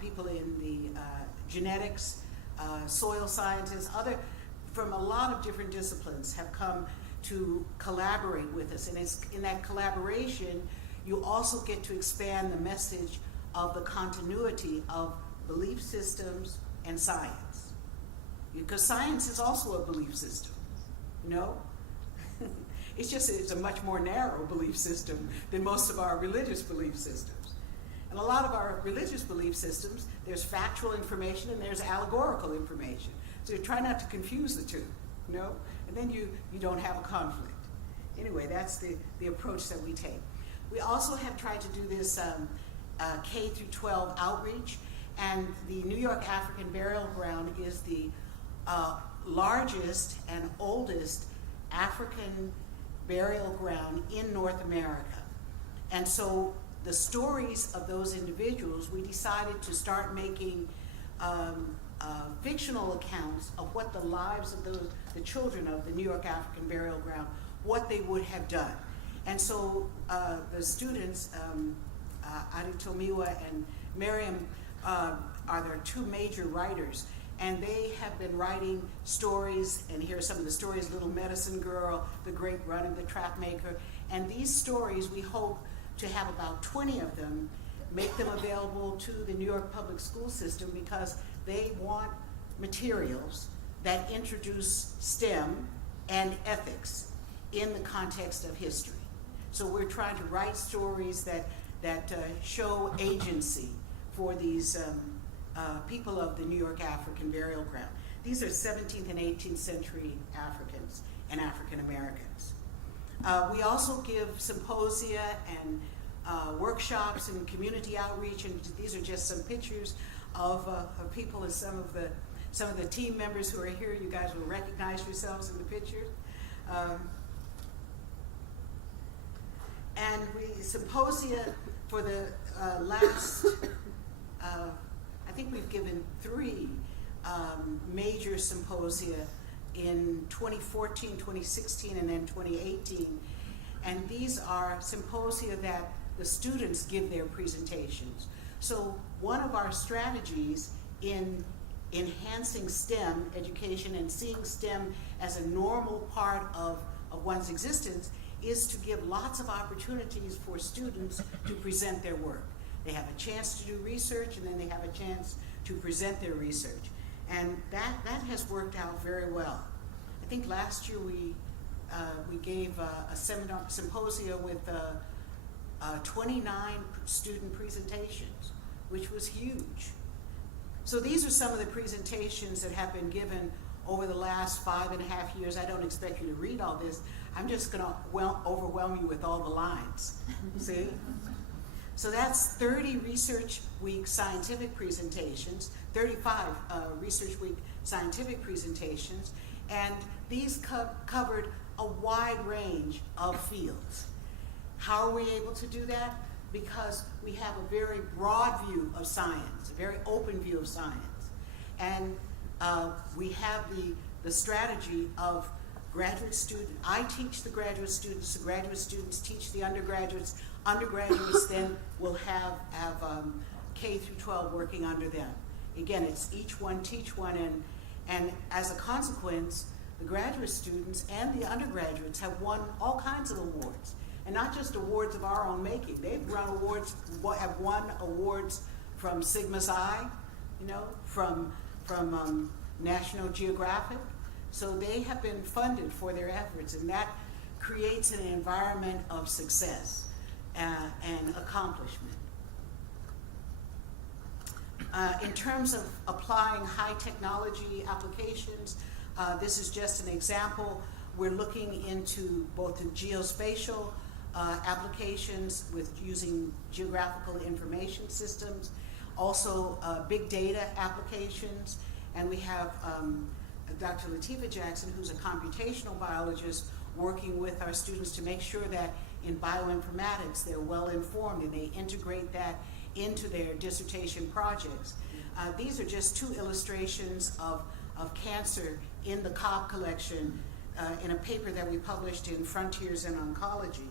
people in the genetics, soil scientists, from a lot of different disciplines have come to collaborate with us. And it's in that collaboration, you also get to expand the message of the continuity of belief systems and science. Because science is also a belief system, you know? It's a much more narrow belief system than most of our religious belief systems. And a lot of our religious belief systems, there's factual information and there's allegorical information. So you try not to confuse the two, you know? And then you don't have a conflict. Anyway, that's the approach that we take. We also have tried to do this K through 12 outreach, and the New York African Burial Ground is the largest and oldest African burial ground in North America. And so the stories of those individuals, we decided to start making fictional accounts of what the lives of the children of the New York African Burial Ground, what they would have done. And so the students, Adi Tomiwa and Miriam, are their two major writers, and they have been writing stories, and here are some of the stories: Little Medicine Girl, The Great Run of the Trap Maker. And these stories, we hope to have about 20 of them, make them available to the New York public school system, because they want materials that introduce STEM and ethics in the context of history. So we're trying to write stories that show agency for these people of the New York African burial ground. These are 17th and 18th century Africans and African Americans. We also give symposia and workshops and community outreach, and these are just some pictures of people and some of the team members who are here. You guys will recognize yourselves in the pictures. And we symposia for the last, I think we've given 3 major symposia in 2014, 2016, and then 2018. And these are symposia that the students give their presentations. So one of our strategies in enhancing STEM education and seeing STEM as a normal part of one's existence is to give lots of opportunities for students to present their work. They have a chance to do research, and then they have a chance to present their research. And that has worked out very well. I think last year we gave a symposia with 29 student presentations, which was huge. So these are some of the presentations that have been given over the last 5.5 years. I don't expect you to read all this. I'm just going to overwhelm you with all the lines. See? So that's 30 Research Week scientific presentations, 35 Research Week scientific presentations, and these covered a wide range of fields. How are we able to do that? Because we have a very broad view of science, a very open view of science. And we have the strategy of graduate students. I teach the graduate students teach the undergraduates. Undergraduates then will have K through 12 working under them. Again, it's each one teach one, and as a consequence, the graduate students and the undergraduates have won all kinds of awards, and not just awards of our own making. They've have won awards from Sigma Xi, from National Geographic. So they have been funded for their efforts, and that creates an environment of success and accomplishment. In terms of applying high technology applications, this is just an example. We're looking into both the geospatial applications with using geographical information systems, also big data applications, and we have Dr. Latifah Jackson, who's a computational biologist, working with our students to make sure that in bioinformatics they're well informed and they integrate that into their dissertation projects. These are just 2 illustrations of cancer in the Cobb collection in a paper that we published in Frontiers in Oncology.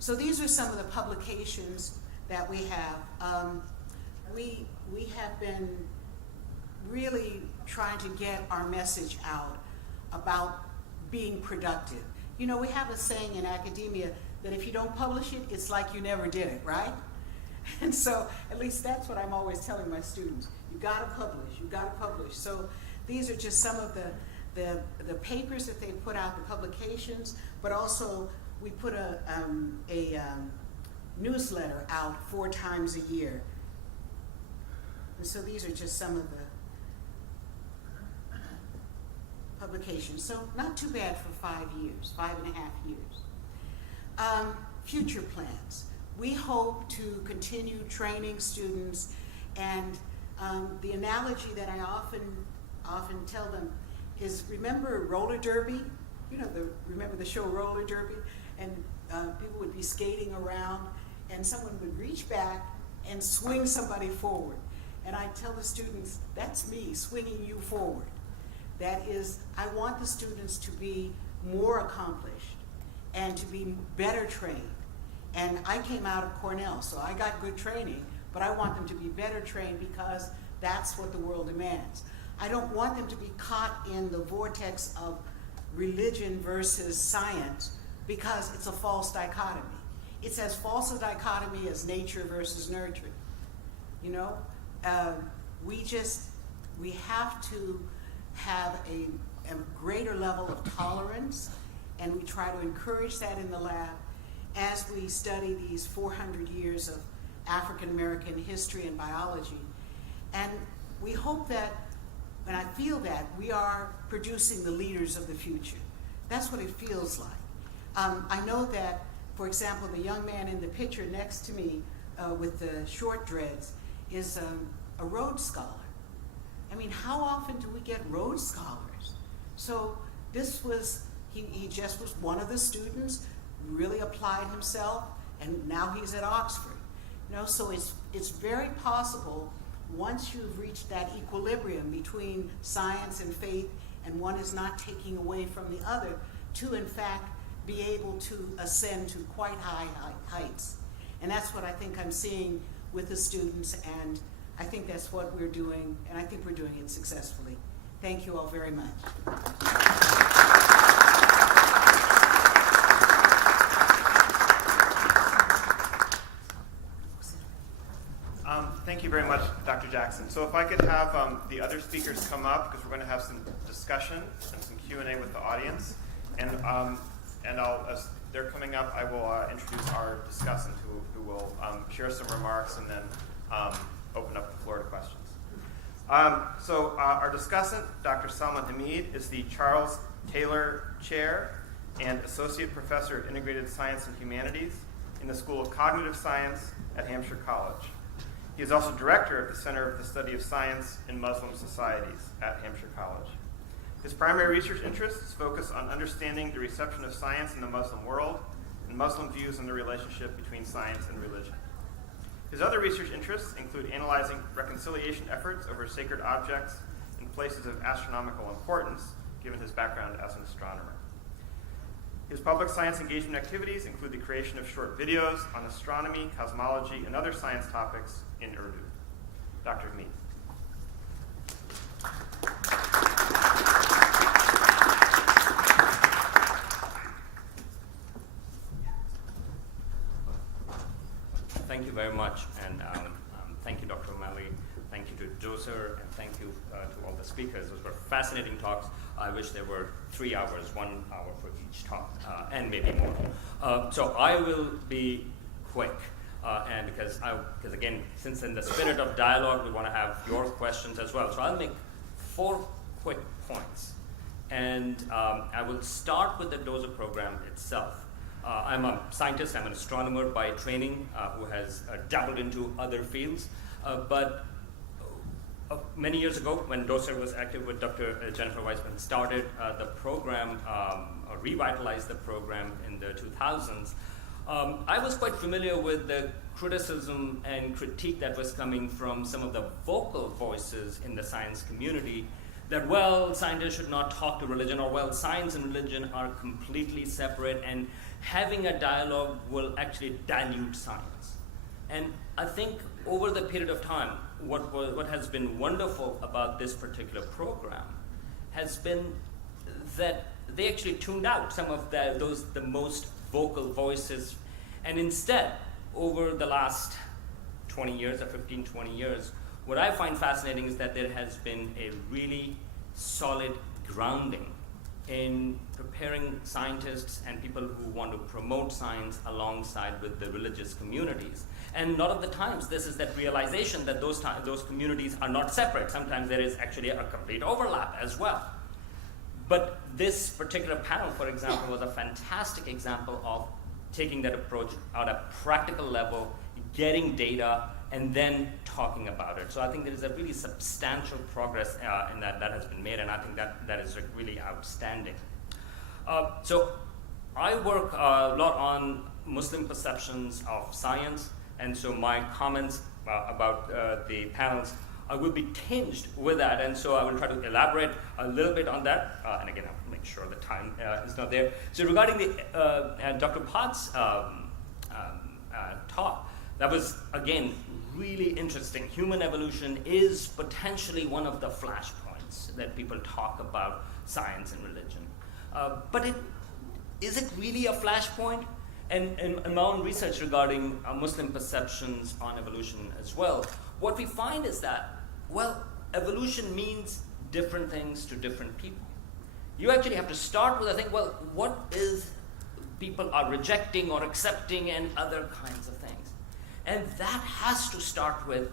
So these are some of the publications that we have. We have been really trying to get our message out about being productive. We have a saying in academia that if you don't publish it, it's like you never did it, right? And so at least that's what I'm always telling my students. You gotta publish. So these are just some of the papers that they put out, the publications, but also we put a newsletter out 4 times a year. And so these are just some of the publications. So not too bad for 5 years, 5.5 years. Future plans. We hope to continue training students, and the analogy that I often tell them is, remember roller derby? Remember the show Roller Derby? And people would be skating around, and someone would reach back and swing somebody forward. And I tell the students, that's me swinging you forward. That is, I want the students to be more accomplished and to be better trained. And I came out of Cornell, so I got good training, but I want them to be better trained because That's what the world demands. I don't want them to be caught in the vortex of religion versus science, because it's a false dichotomy. It's as false a dichotomy as nature versus nurture. You know, we have to have a greater level of tolerance, and we try to encourage that in the lab as we study these 400 years of African American history and biology. And we hope that, and I feel that, we are producing the leaders of the future. That's what it feels like. I know that, for example, the young man in the picture next to me with the short dreads is a Rhodes Scholar. I mean, how often do we get Rhodes Scholars? So this was, he just was one of the students, really applied himself, and now he's at Oxford. You know, so it's very possible, once you've reached that equilibrium between science and faith, and one is not taking away from the other, to in fact be able to ascend to quite high heights. And that's what I think I'm seeing with the students, and I think that's what we're doing, and I think we're doing it successfully. Thank you all very much. Thank you very much, Dr. Jackson. So if I could have the other speakers come up, because we're going to have some discussion and some Q&A with the audience. And as they're coming up, I will introduce our discussant who will share some remarks and then open up the floor to questions. So our discussant, Dr. Salman Hamid, is the Charles Taylor Chair and Associate Professor of Integrated Science and Humanities in the School of Cognitive Science at Hampshire College. He is also director of the Center of the Study of Science in Muslim Societies at Hampshire College. His primary research interests focus on understanding the reception of science in the Muslim world and Muslim views on the relationship between science and religion. His other research interests include analyzing reconciliation efforts over sacred objects in places of astronomical importance, given his background as an astronomer. His public science engagement activities include the creation of short videos on astronomy, cosmology, and other science topics in Urdu. Dr. Hamid. Thank you very much, and thank you, Dr. O'Malley. Thank you to Doser, and thank you to all the speakers. Those were fascinating talks. I wish there were 3 hours, 1 hour for each talk, and maybe more. So I will be quick, and because again, since in the spirit of dialogue, we want to have your questions as well. So I'll make 4 quick points, and I will start with the Doser program itself. I'm a scientist, I'm an astronomer by training who has dabbled into other fields, but many years ago when Doser was active with Dr. Jennifer Weissman, started the program, revitalized the program in the 2000s, I was quite familiar with the criticism and critique that was coming from some of the vocal voices in the science community that, well, scientists should not talk to religion, or, well, science and religion are completely separate, and having a dialogue will actually dilute science. And I think over the period of time, what has been wonderful about this particular program has been that they actually tuned out some of the most vocal voices, and instead, over the last 20 years or 15, 20 years, what I find fascinating is that there has been a really solid grounding in preparing scientists and people who want to promote science alongside with the religious communities. And a lot of the times, this is that realization that those communities are not separate. Sometimes there is actually a complete overlap as well. But this particular panel, for example, was a fantastic example of taking that approach at a practical level, getting data, and then talking about it. So I think there is a really substantial progress in that has been made, and I think that is really outstanding. So I work a lot on Muslim perceptions of science, and so my comments about the panels will be tinged with that, and so I will try to elaborate a little bit on that, and again, I'll make sure the time is not there. So regarding the Dr. Potts talk, that was, again, really interesting. Human evolution is potentially one of the flashpoints that people talk about science and religion. But is it really a flashpoint? And in my own research regarding Muslim perceptions on evolution as well, what we find is that, well, evolution means different things to different people. You actually have to start with, I think, well, what is people are rejecting or accepting and other kinds of things. And that has to start with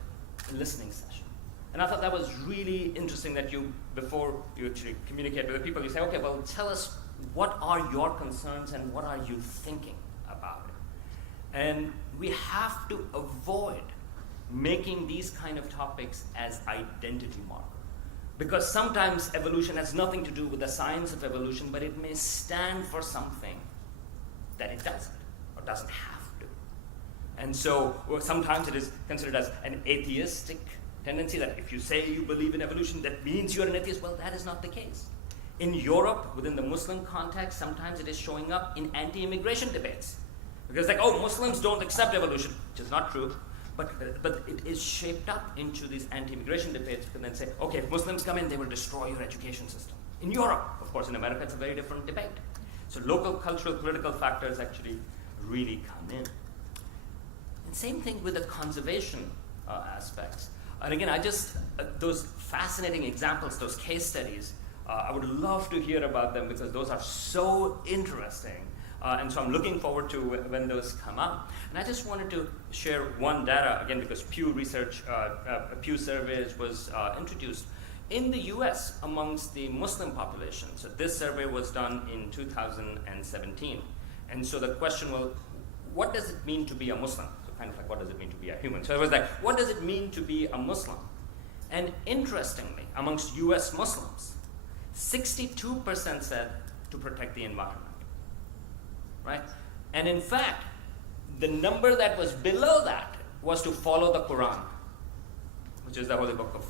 a listening session. And I thought that was really interesting that before you actually communicate with the people, you say, okay, well, tell us what are your concerns and what are you thinking about it? And we have to avoid making these kind of topics as identity markers. Because sometimes evolution has nothing to do with the science of evolution, but it may stand for something that it doesn't or doesn't have to. And so sometimes it is considered as an atheistic tendency that if you say you believe in evolution, that means you're an atheist. Well, that is not the case. In Europe, within the Muslim context, sometimes it is showing up in anti-immigration debates. Because like, oh, Muslims don't accept evolution, which is not true. But it is shaped up into these anti-immigration debates. You can then say, okay, if Muslims come in, they will destroy your education system. In Europe, of course, in America, it's a very different debate. So local cultural, political factors actually really come in. And same thing with the conservation aspects. And again, those fascinating examples, those case studies, I would love to hear about them because those are so interesting. And so I'm looking forward to when those come out. And I just wanted to share one data, again, because Pew surveys was introduced in the US amongst the Muslim population. So this survey was done in 2017. And so the question was, what does it mean to be a Muslim? So kind of like, what does it mean to be a human? So it was like, what does it mean to be a Muslim? And interestingly, amongst US Muslims, 62% said to protect the environment. Right? And in fact, the number that was below that was to follow the Quran, which is the holy book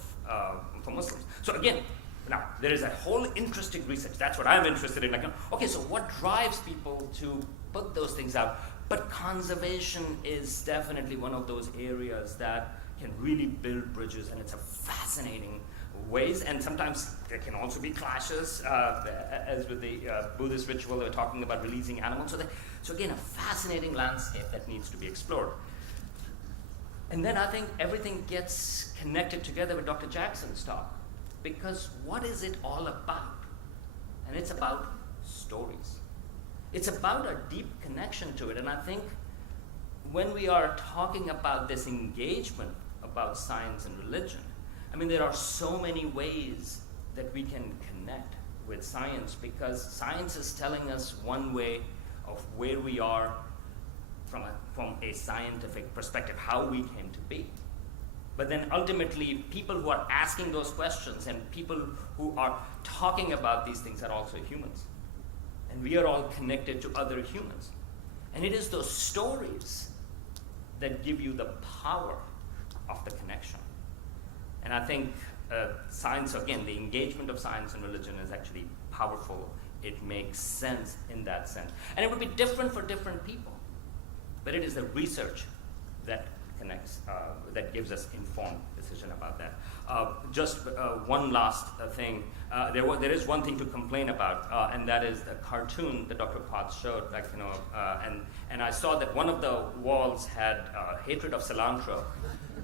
for Muslims. So again, now there is a whole interesting research. That's what I'm interested in. Like, okay, so what drives people to put those things out? But conservation is definitely one of those areas that can really build bridges, and it's a fascinating ways, and sometimes there can also be clashes, as with the Buddhist ritual, they were talking about releasing animals. So again, a fascinating landscape that needs to be explored. And then I think everything gets connected together with Dr. Jackson's talk, because what is it all about? And it's about stories. It's about a deep connection to it, and I think when we are talking about this engagement about science and religion, I mean, there are so many ways that we can connect with science, because science is telling us one way of where we are from a scientific perspective, how we came to be. But then ultimately, people who are asking those questions and people who are talking about these things are also humans. And we are all connected to other humans. And it is those stories that give you the power of the connection. And I think science, again, the engagement of science and religion is actually powerful. It makes sense in that sense. And it would be different for different people. But it is the research that connects, that gives us informed decision about that. Just one last thing. There is one thing to complain about, and that is the cartoon that Dr. Potts showed. Like, and I saw that one of the walls had hatred of cilantro.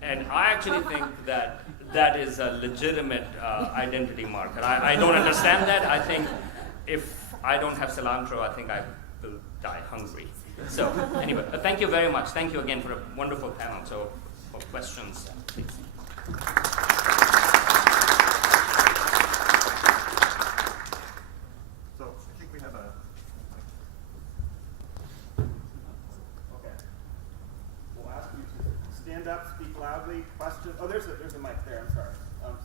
And I actually think that is a legitimate identity marker. I don't understand that. I think if I don't have cilantro, I think I will die hungry. So anyway, thank you very much. Thank you again for a wonderful panel. So for questions, please. So I think we have a... Okay. We'll ask you to stand up, speak loudly. Questions? Oh, there's a mic there. I'm sorry.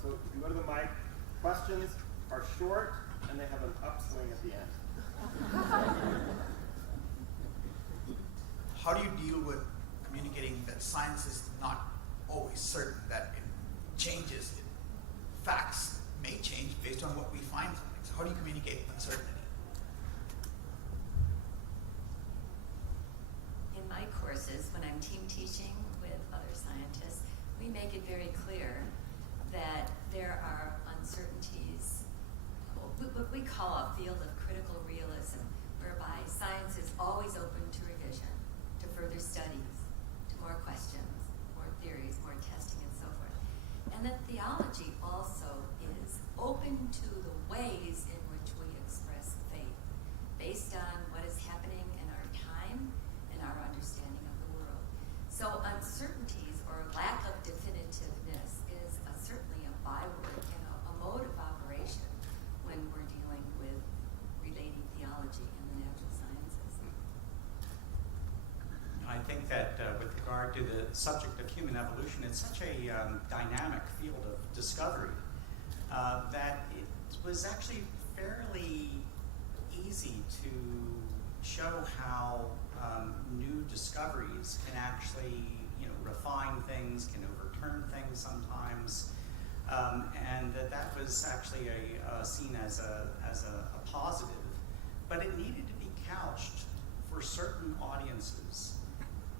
So if you go to the mic, questions are short and they have an upswing at the end. How do you deal with communicating that science is not always certain, that it changes? Facts may change based on what we find something. So how do you communicate uncertainty? In my courses, when I'm team teaching with other scientists, we make it very clear that there are uncertainties, what we call a field of critical realism, whereby science is always open to revision, to further studies, to more questions, more theories, more testing, and so forth. And that theology also is open to the ways in which we express faith, based on what is happening in our time and our understanding of the world. So uncertainties or lack of definitiveness is certainly a byword and a mode of operation when we're dealing with relating theology and the natural sciences. I think that with regard to the subject of human evolution, it's such a dynamic field of discovery that it was actually fairly easy to show how new discoveries can actually, refine things, can overturn things sometimes, and that was actually seen as a positive. But it needed to be couched for certain audiences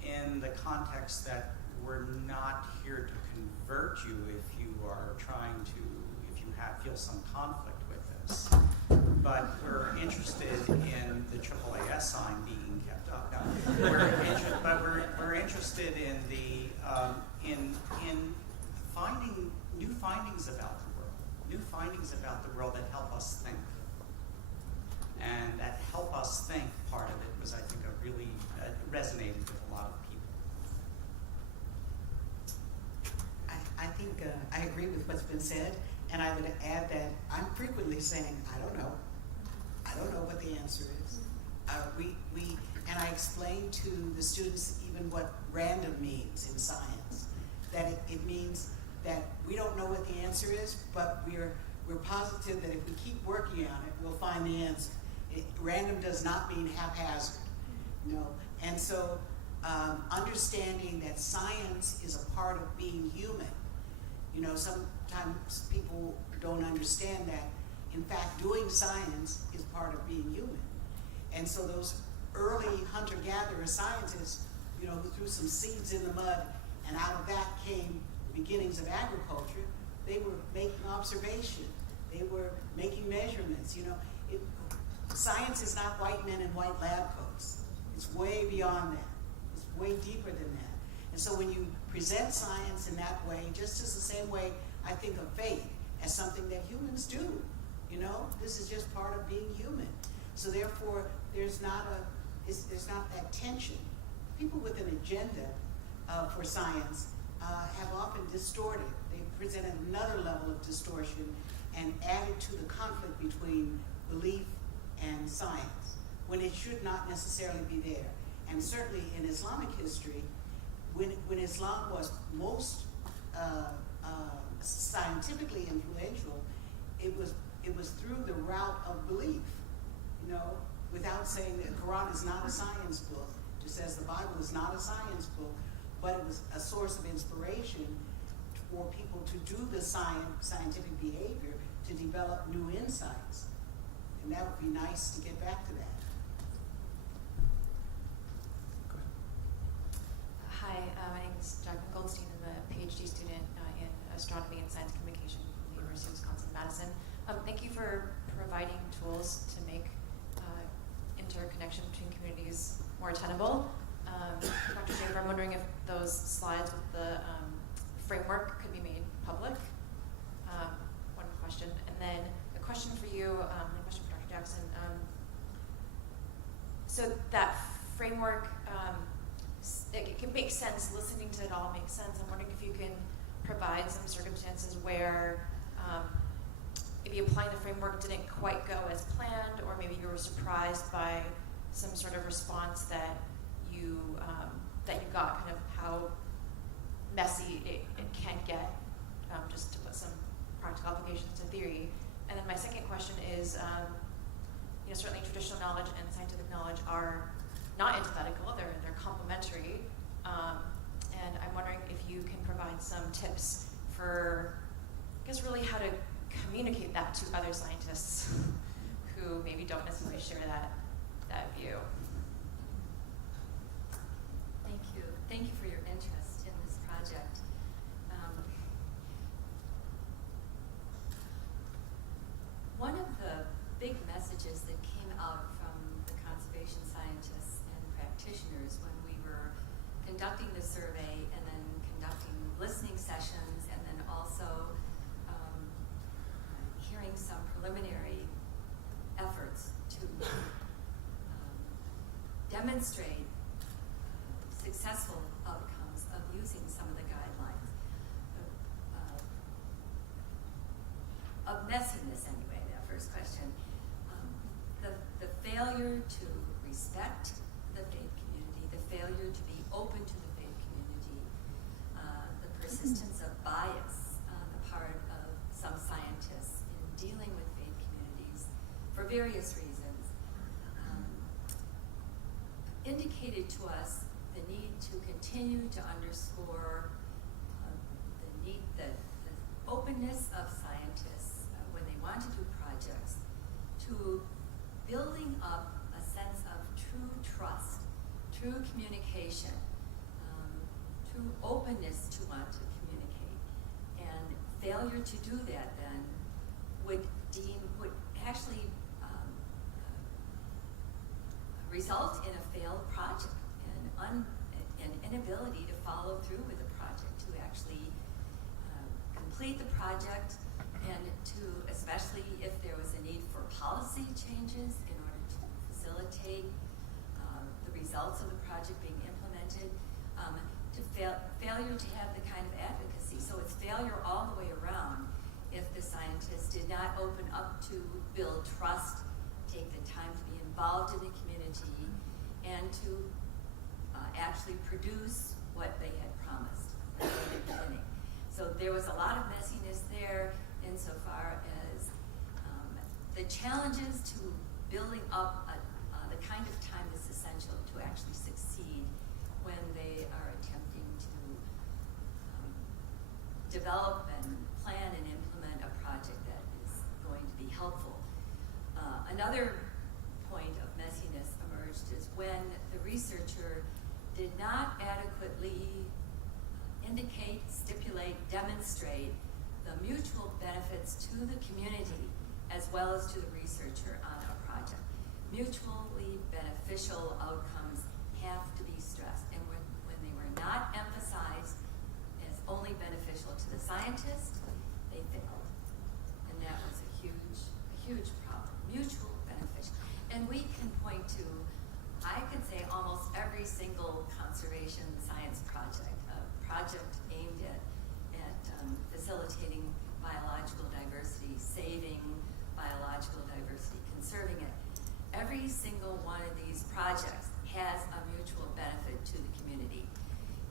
in the context that we're not here to convert you if you feel some conflict with this. But we're interested in the AAAS sign being kept up. No, we're interested in in finding new findings about the world that help us think. And that help us think part of it was, I think, really resonated with a lot of people. I think I agree with what's been said, and I would add that I'm frequently saying, I don't know what the answer is. And I explain to the students even what random means in science, that it means that we don't know what the answer is, but we're positive that if we keep working on it, we'll find the answer. Random does not mean haphazard, And so understanding that science is a part of being human. Sometimes people don't understand that. In fact, doing science is part of being human. And so those early hunter-gatherer scientists, who threw some seeds in the mud, and out of that came beginnings of agriculture, they were making observation. They were making measurements. Science is not white men in white lab coats. It's way beyond that. It's way deeper than that. And so when you present science in that way, just as the same way I think of faith as something that humans do, this is just part of being human. So therefore, there's not that tension. People with an agenda for science have often distorted. They've presented another level of distortion and added to the conflict between belief and science, when it should not necessarily be there. And certainly in Islamic history, when Islam was most scientifically influential, it was through the route of belief, without saying that the Quran is not a science book, just as the Bible is not a science book, but it was a source of inspiration for people to do the scientific behavior to develop new insights. And that would be nice to get back to that. Hi, my name is Jacqueline Goldstein. I'm a PhD student in astronomy and science communication from the University of Wisconsin-Madison. Thank you for providing tools to make interconnection between communities more attainable. Dr. Schaefer, I'm wondering if those slides with the framework could be made public. One question. And then a question for you, and a question for Dr. Jackson. So that framework, it can make sense, listening to it all makes sense. I'm wondering if you can provide some circumstances where maybe applying the framework didn't quite go as planned, or maybe you were surprised by some sort of response that you got, kind of how messy it can get, just to put some practical applications to theory. And then my second question is, certainly traditional knowledge and scientific knowledge are not antithetical, they're complementary. And I'm wondering if you can provide some tips for, I guess, really how to communicate that to other scientists who maybe don't necessarily share that view. Thank you for your interest in this project. conducting the survey and then conducting listening sessions and then also hearing some preliminary efforts to demonstrate successful outcomes of using some of the guidelines. Of messiness anyway, that first question. The failure to respect the faith community, the failure to be open to the faith community, the persistence of bias on the part of some scientists in dealing with faith communities for various reasons, indicated to us the need to continue to underscore the openness of scientists when they want to do projects to building up a sense of true trust, true communication, true openness to want to communicate. And failure to do that then would actually result in a failed project and an inability to follow through with the project, to actually complete the project, and to, especially if there was a need for policy changes in order to facilitate the results of the project being implemented, failure to have the kind of advocacy. So it's failure all the way around if the scientists did not open up to build trust, take the time to be involved in the community, and to actually produce what they had promised at the beginning. So there was a lot of messiness there insofar as the challenges to building up the kind of time that's essential to actually succeed when they are attempting to develop and plan and implement a project that is going to be helpful. Another point of messiness emerged is when the researcher did not adequately indicate, stipulate, demonstrate the mutual benefits to the community as well as to the researcher on a project. Mutually beneficial outcomes have to be stressed, and when they were not emphasized as only beneficial to the scientist, they failed. And that was a huge problem. Mutual beneficial. And we can point to, I could say, almost every single conservation science project, a project aimed at facilitating biological diversity, saving biological diversity, conserving it. Every single one of these projects has a mutual benefit to the community.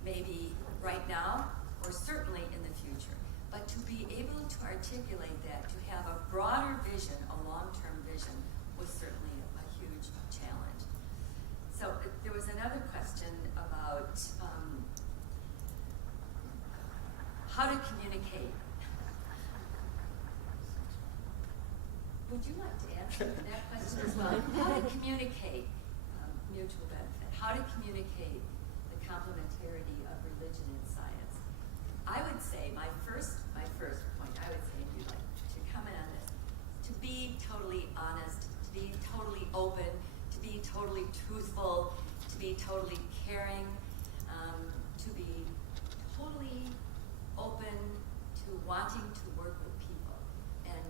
Maybe right now, or certainly in the future. But to be able to articulate that, to have a broader vision, a long-term vision, was certainly a huge challenge. So there was another question about how to communicate. Would you like to answer that question as well? How to communicate mutual benefit? How to communicate the complementarity of religion and science? I would say my first point, I would say, if you'd like to comment on this, to be totally honest, to be totally open, to be totally truthful, to be totally caring, to be totally open to wanting to work with people, and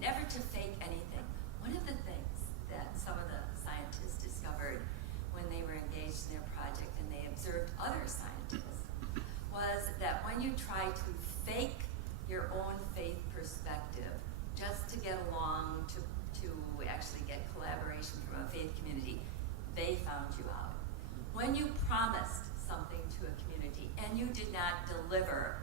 never to fake anything. One of the things that some of the scientists discovered when they were engaged in their project and they observed other scientists was that when you try to fake your own faith perspective just to get along, to actually get collaboration from a faith community, they found you out. When you promised something to a community and you did not deliver,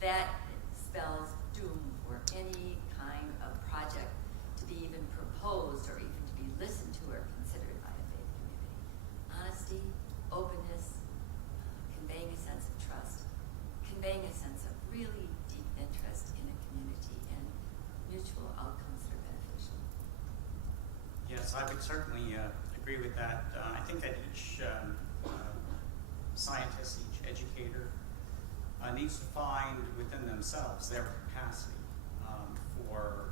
that spells doom for any kind of project to be even proposed or even to be listened to or considered by a faith community. Honesty, openness, conveying a sense of trust, conveying a sense of really deep interest in a community and mutual outcomes that are beneficial. Yes, I would certainly agree with that. I think that each scientist, each educator, needs to find within themselves their capacity for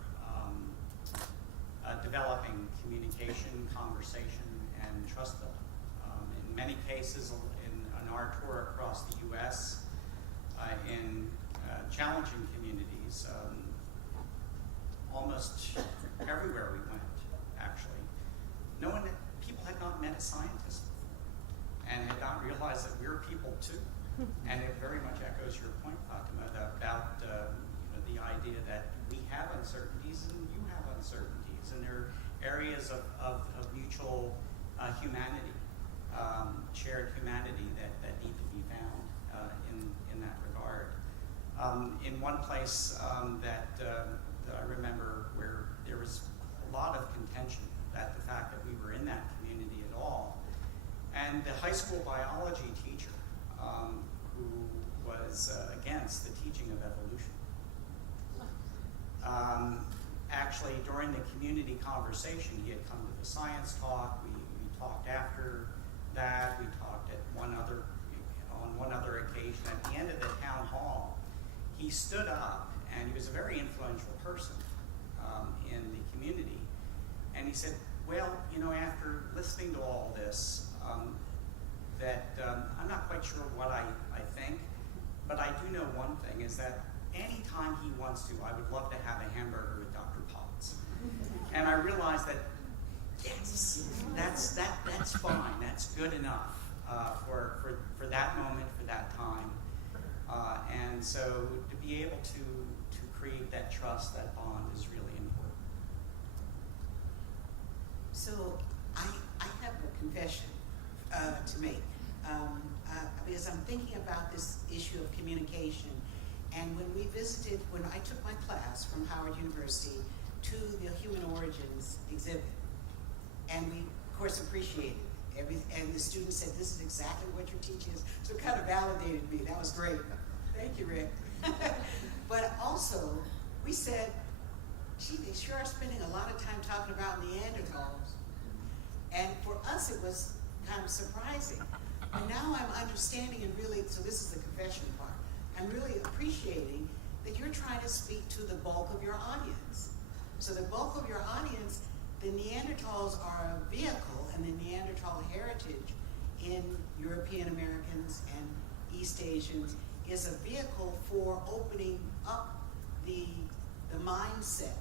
developing communication, conversation, and trust building. In many cases, in in our tour across the U.S. In challenging communities, almost everywhere we went, actually, people had not met a scientist before and had not realized that we're people too. And it very much echoes your point, Fatima, about the idea that we have uncertainties and you have uncertainties, and there are areas of mutual humanity, shared humanity that need to be found in that regard. In one place that I remember where there was a lot of contention at the fact that we were in that community at all, and the high school biology teacher who was against the teaching of evolution. Actually, during the community conversation, he had come to the science talk. We talked after that. We talked at on one other occasion. At the end of the town hall, he stood up, and he was a very influential person in the community. And he said, well, after listening to all this, I'm not quite sure what I think, but I do know one thing, is that anytime he wants to, I would love to have a hamburger with Dr. Potts. And I realized that, yes, that's fine, that's good enough for that moment, for that time. And so to be able to create that trust, that bond is really important. So I have a confession to make, because I'm thinking about this issue of communication. And when I took my class from Howard University to the Human Origins exhibit, and we, of course, appreciated and the students said, this is exactly what your teaching is. So it kind of validated me. That was great. Thank you, Rick. But also, we said, gee, they sure are spending a lot of time talking about Neanderthals. And for us, it was kind of surprising. And now I'm understanding and really, so this is the confession part, I'm really appreciating that you're trying to speak to the bulk of your audience. So the bulk of your audience, the Neanderthals are a vehicle, and the Neanderthal heritage in European Americans and East Asians is a vehicle for opening up the mindset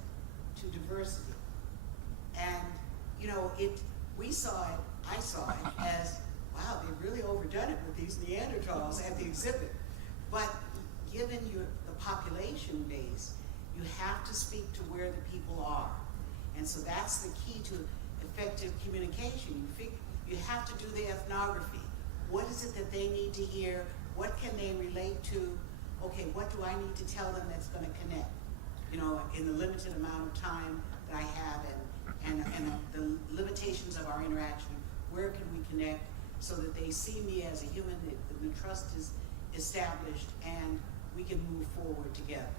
to diversity. And I saw it as, wow, they've really overdone it with these Neanderthals at the exhibit. But given the population base, you have to speak to where the people are. And so that's the key to effective communication. You have to do the ethnography. What is it that they need to hear? What can they relate to? Okay, what do I need to tell them that's going to connect? In the limited amount of time that I have and the limitations of our interaction, where can we connect so that they see me as a human, the trust is established, and we can move forward together.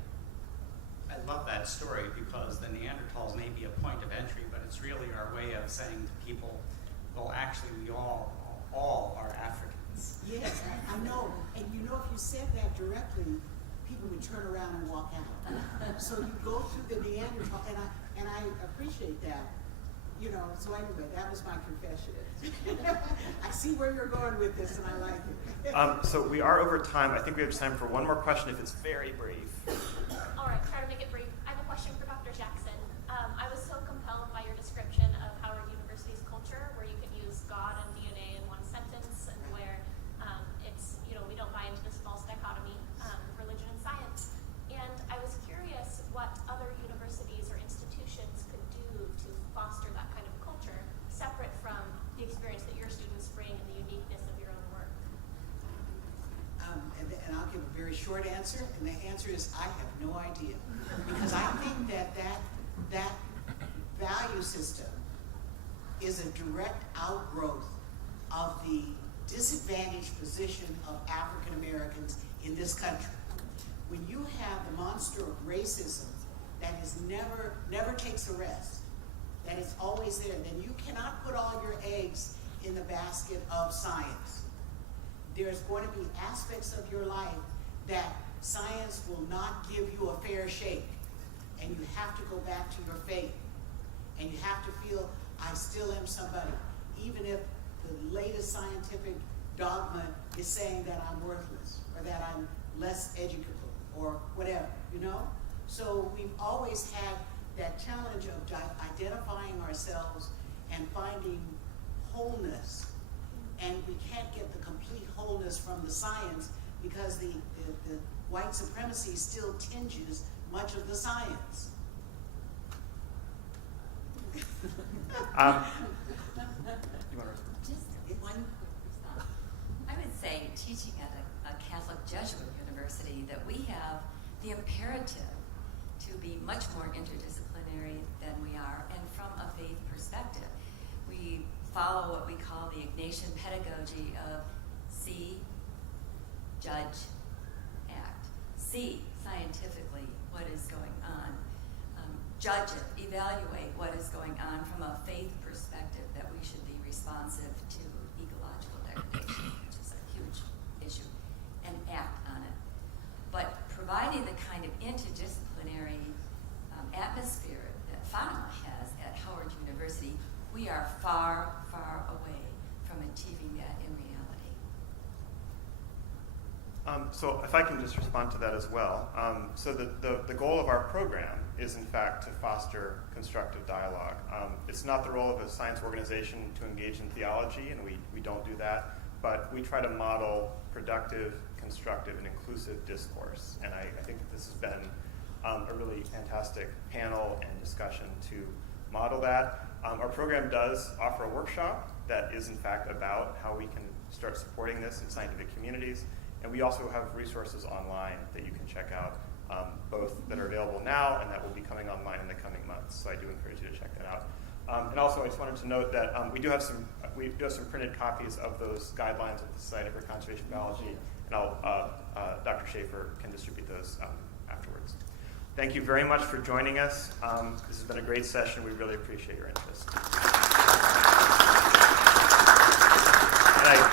I love that story because the Neanderthals may be a point of entry, but it's really our way of saying to people, well, actually, we all are Africans. Yes, I know. And if you said that directly, people would turn around and walk out. So you go through the Neanderthal, and I appreciate that. So anyway, that was my confession. I see where you're going with this, and I like it. So we are over time. I think we have time for one more question if it's very brief. All right, try to make it brief. I have a question for Dr. Jackson. I was so compelled by your description of Howard University's culture, where you can use God and DNA in one sentence, and where it's, we don't buy into this false dichotomy of religion and science. And I was curious what other universities or institutions could do to foster that kind of culture, separate from the experience that your students bring and the uniqueness of your own work. And I'll give a very short answer, and the answer is I have no idea. Because I think that value system is a direct outgrowth of the disadvantaged position of African Americans in this country. When you have the monster of racism that is never takes a rest, that is always there, then you cannot put all your eggs in the basket of science. There's going to be aspects of your life that science will not give you a fair shake. And you have to go back to your faith. And you have to feel, I still am somebody. Even if the latest scientific dogma is saying that I'm worthless or that I'm less educable or whatever, you know? So we've always had that challenge of identifying ourselves and finding wholeness. And we can't get the complete wholeness from the science because the white supremacy still tinges much of the science. You want to Just one quick response. I would say, teaching at a Catholic Jesuit university, that we have the imperative to be much more interdisciplinary than we are, and from a faith perspective. We follow what we call the Ignatian pedagogy of see, judge, act. See scientifically what is going on. Judge it, evaluate what is going on from a faith perspective, that we should be responsive to ecological degradation, which is a huge issue, and act on it. But providing the kind of interdisciplinary atmosphere that Fatima has at Howard University, we are far, far away from achieving that in reality. So if I can just respond to that as well. So the goal of our program is, in fact, to foster constructive dialogue. It's not the role of a science organization to engage in theology, and we don't do that, but we try to model productive, constructive, and inclusive discourse. And I think that this has been a really fantastic panel and discussion to model that. Our program does offer a workshop that is, in fact, about how we can start supporting this in scientific communities. And we also have resources online that you can check out, both that are available now and that will be coming online in the coming months. So I do encourage you to check that out. And also, I just wanted to note that we do have some printed copies of those guidelines of the Society for Conservation Biology, and Dr. Schaefer can distribute those afterwards. Thank you very much for joining us. This has been a great session. We really appreciate your interest.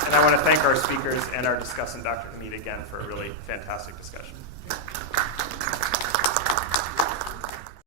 And I want to thank our speakers and our discussant, Dr. Hamid, again for a really fantastic discussion.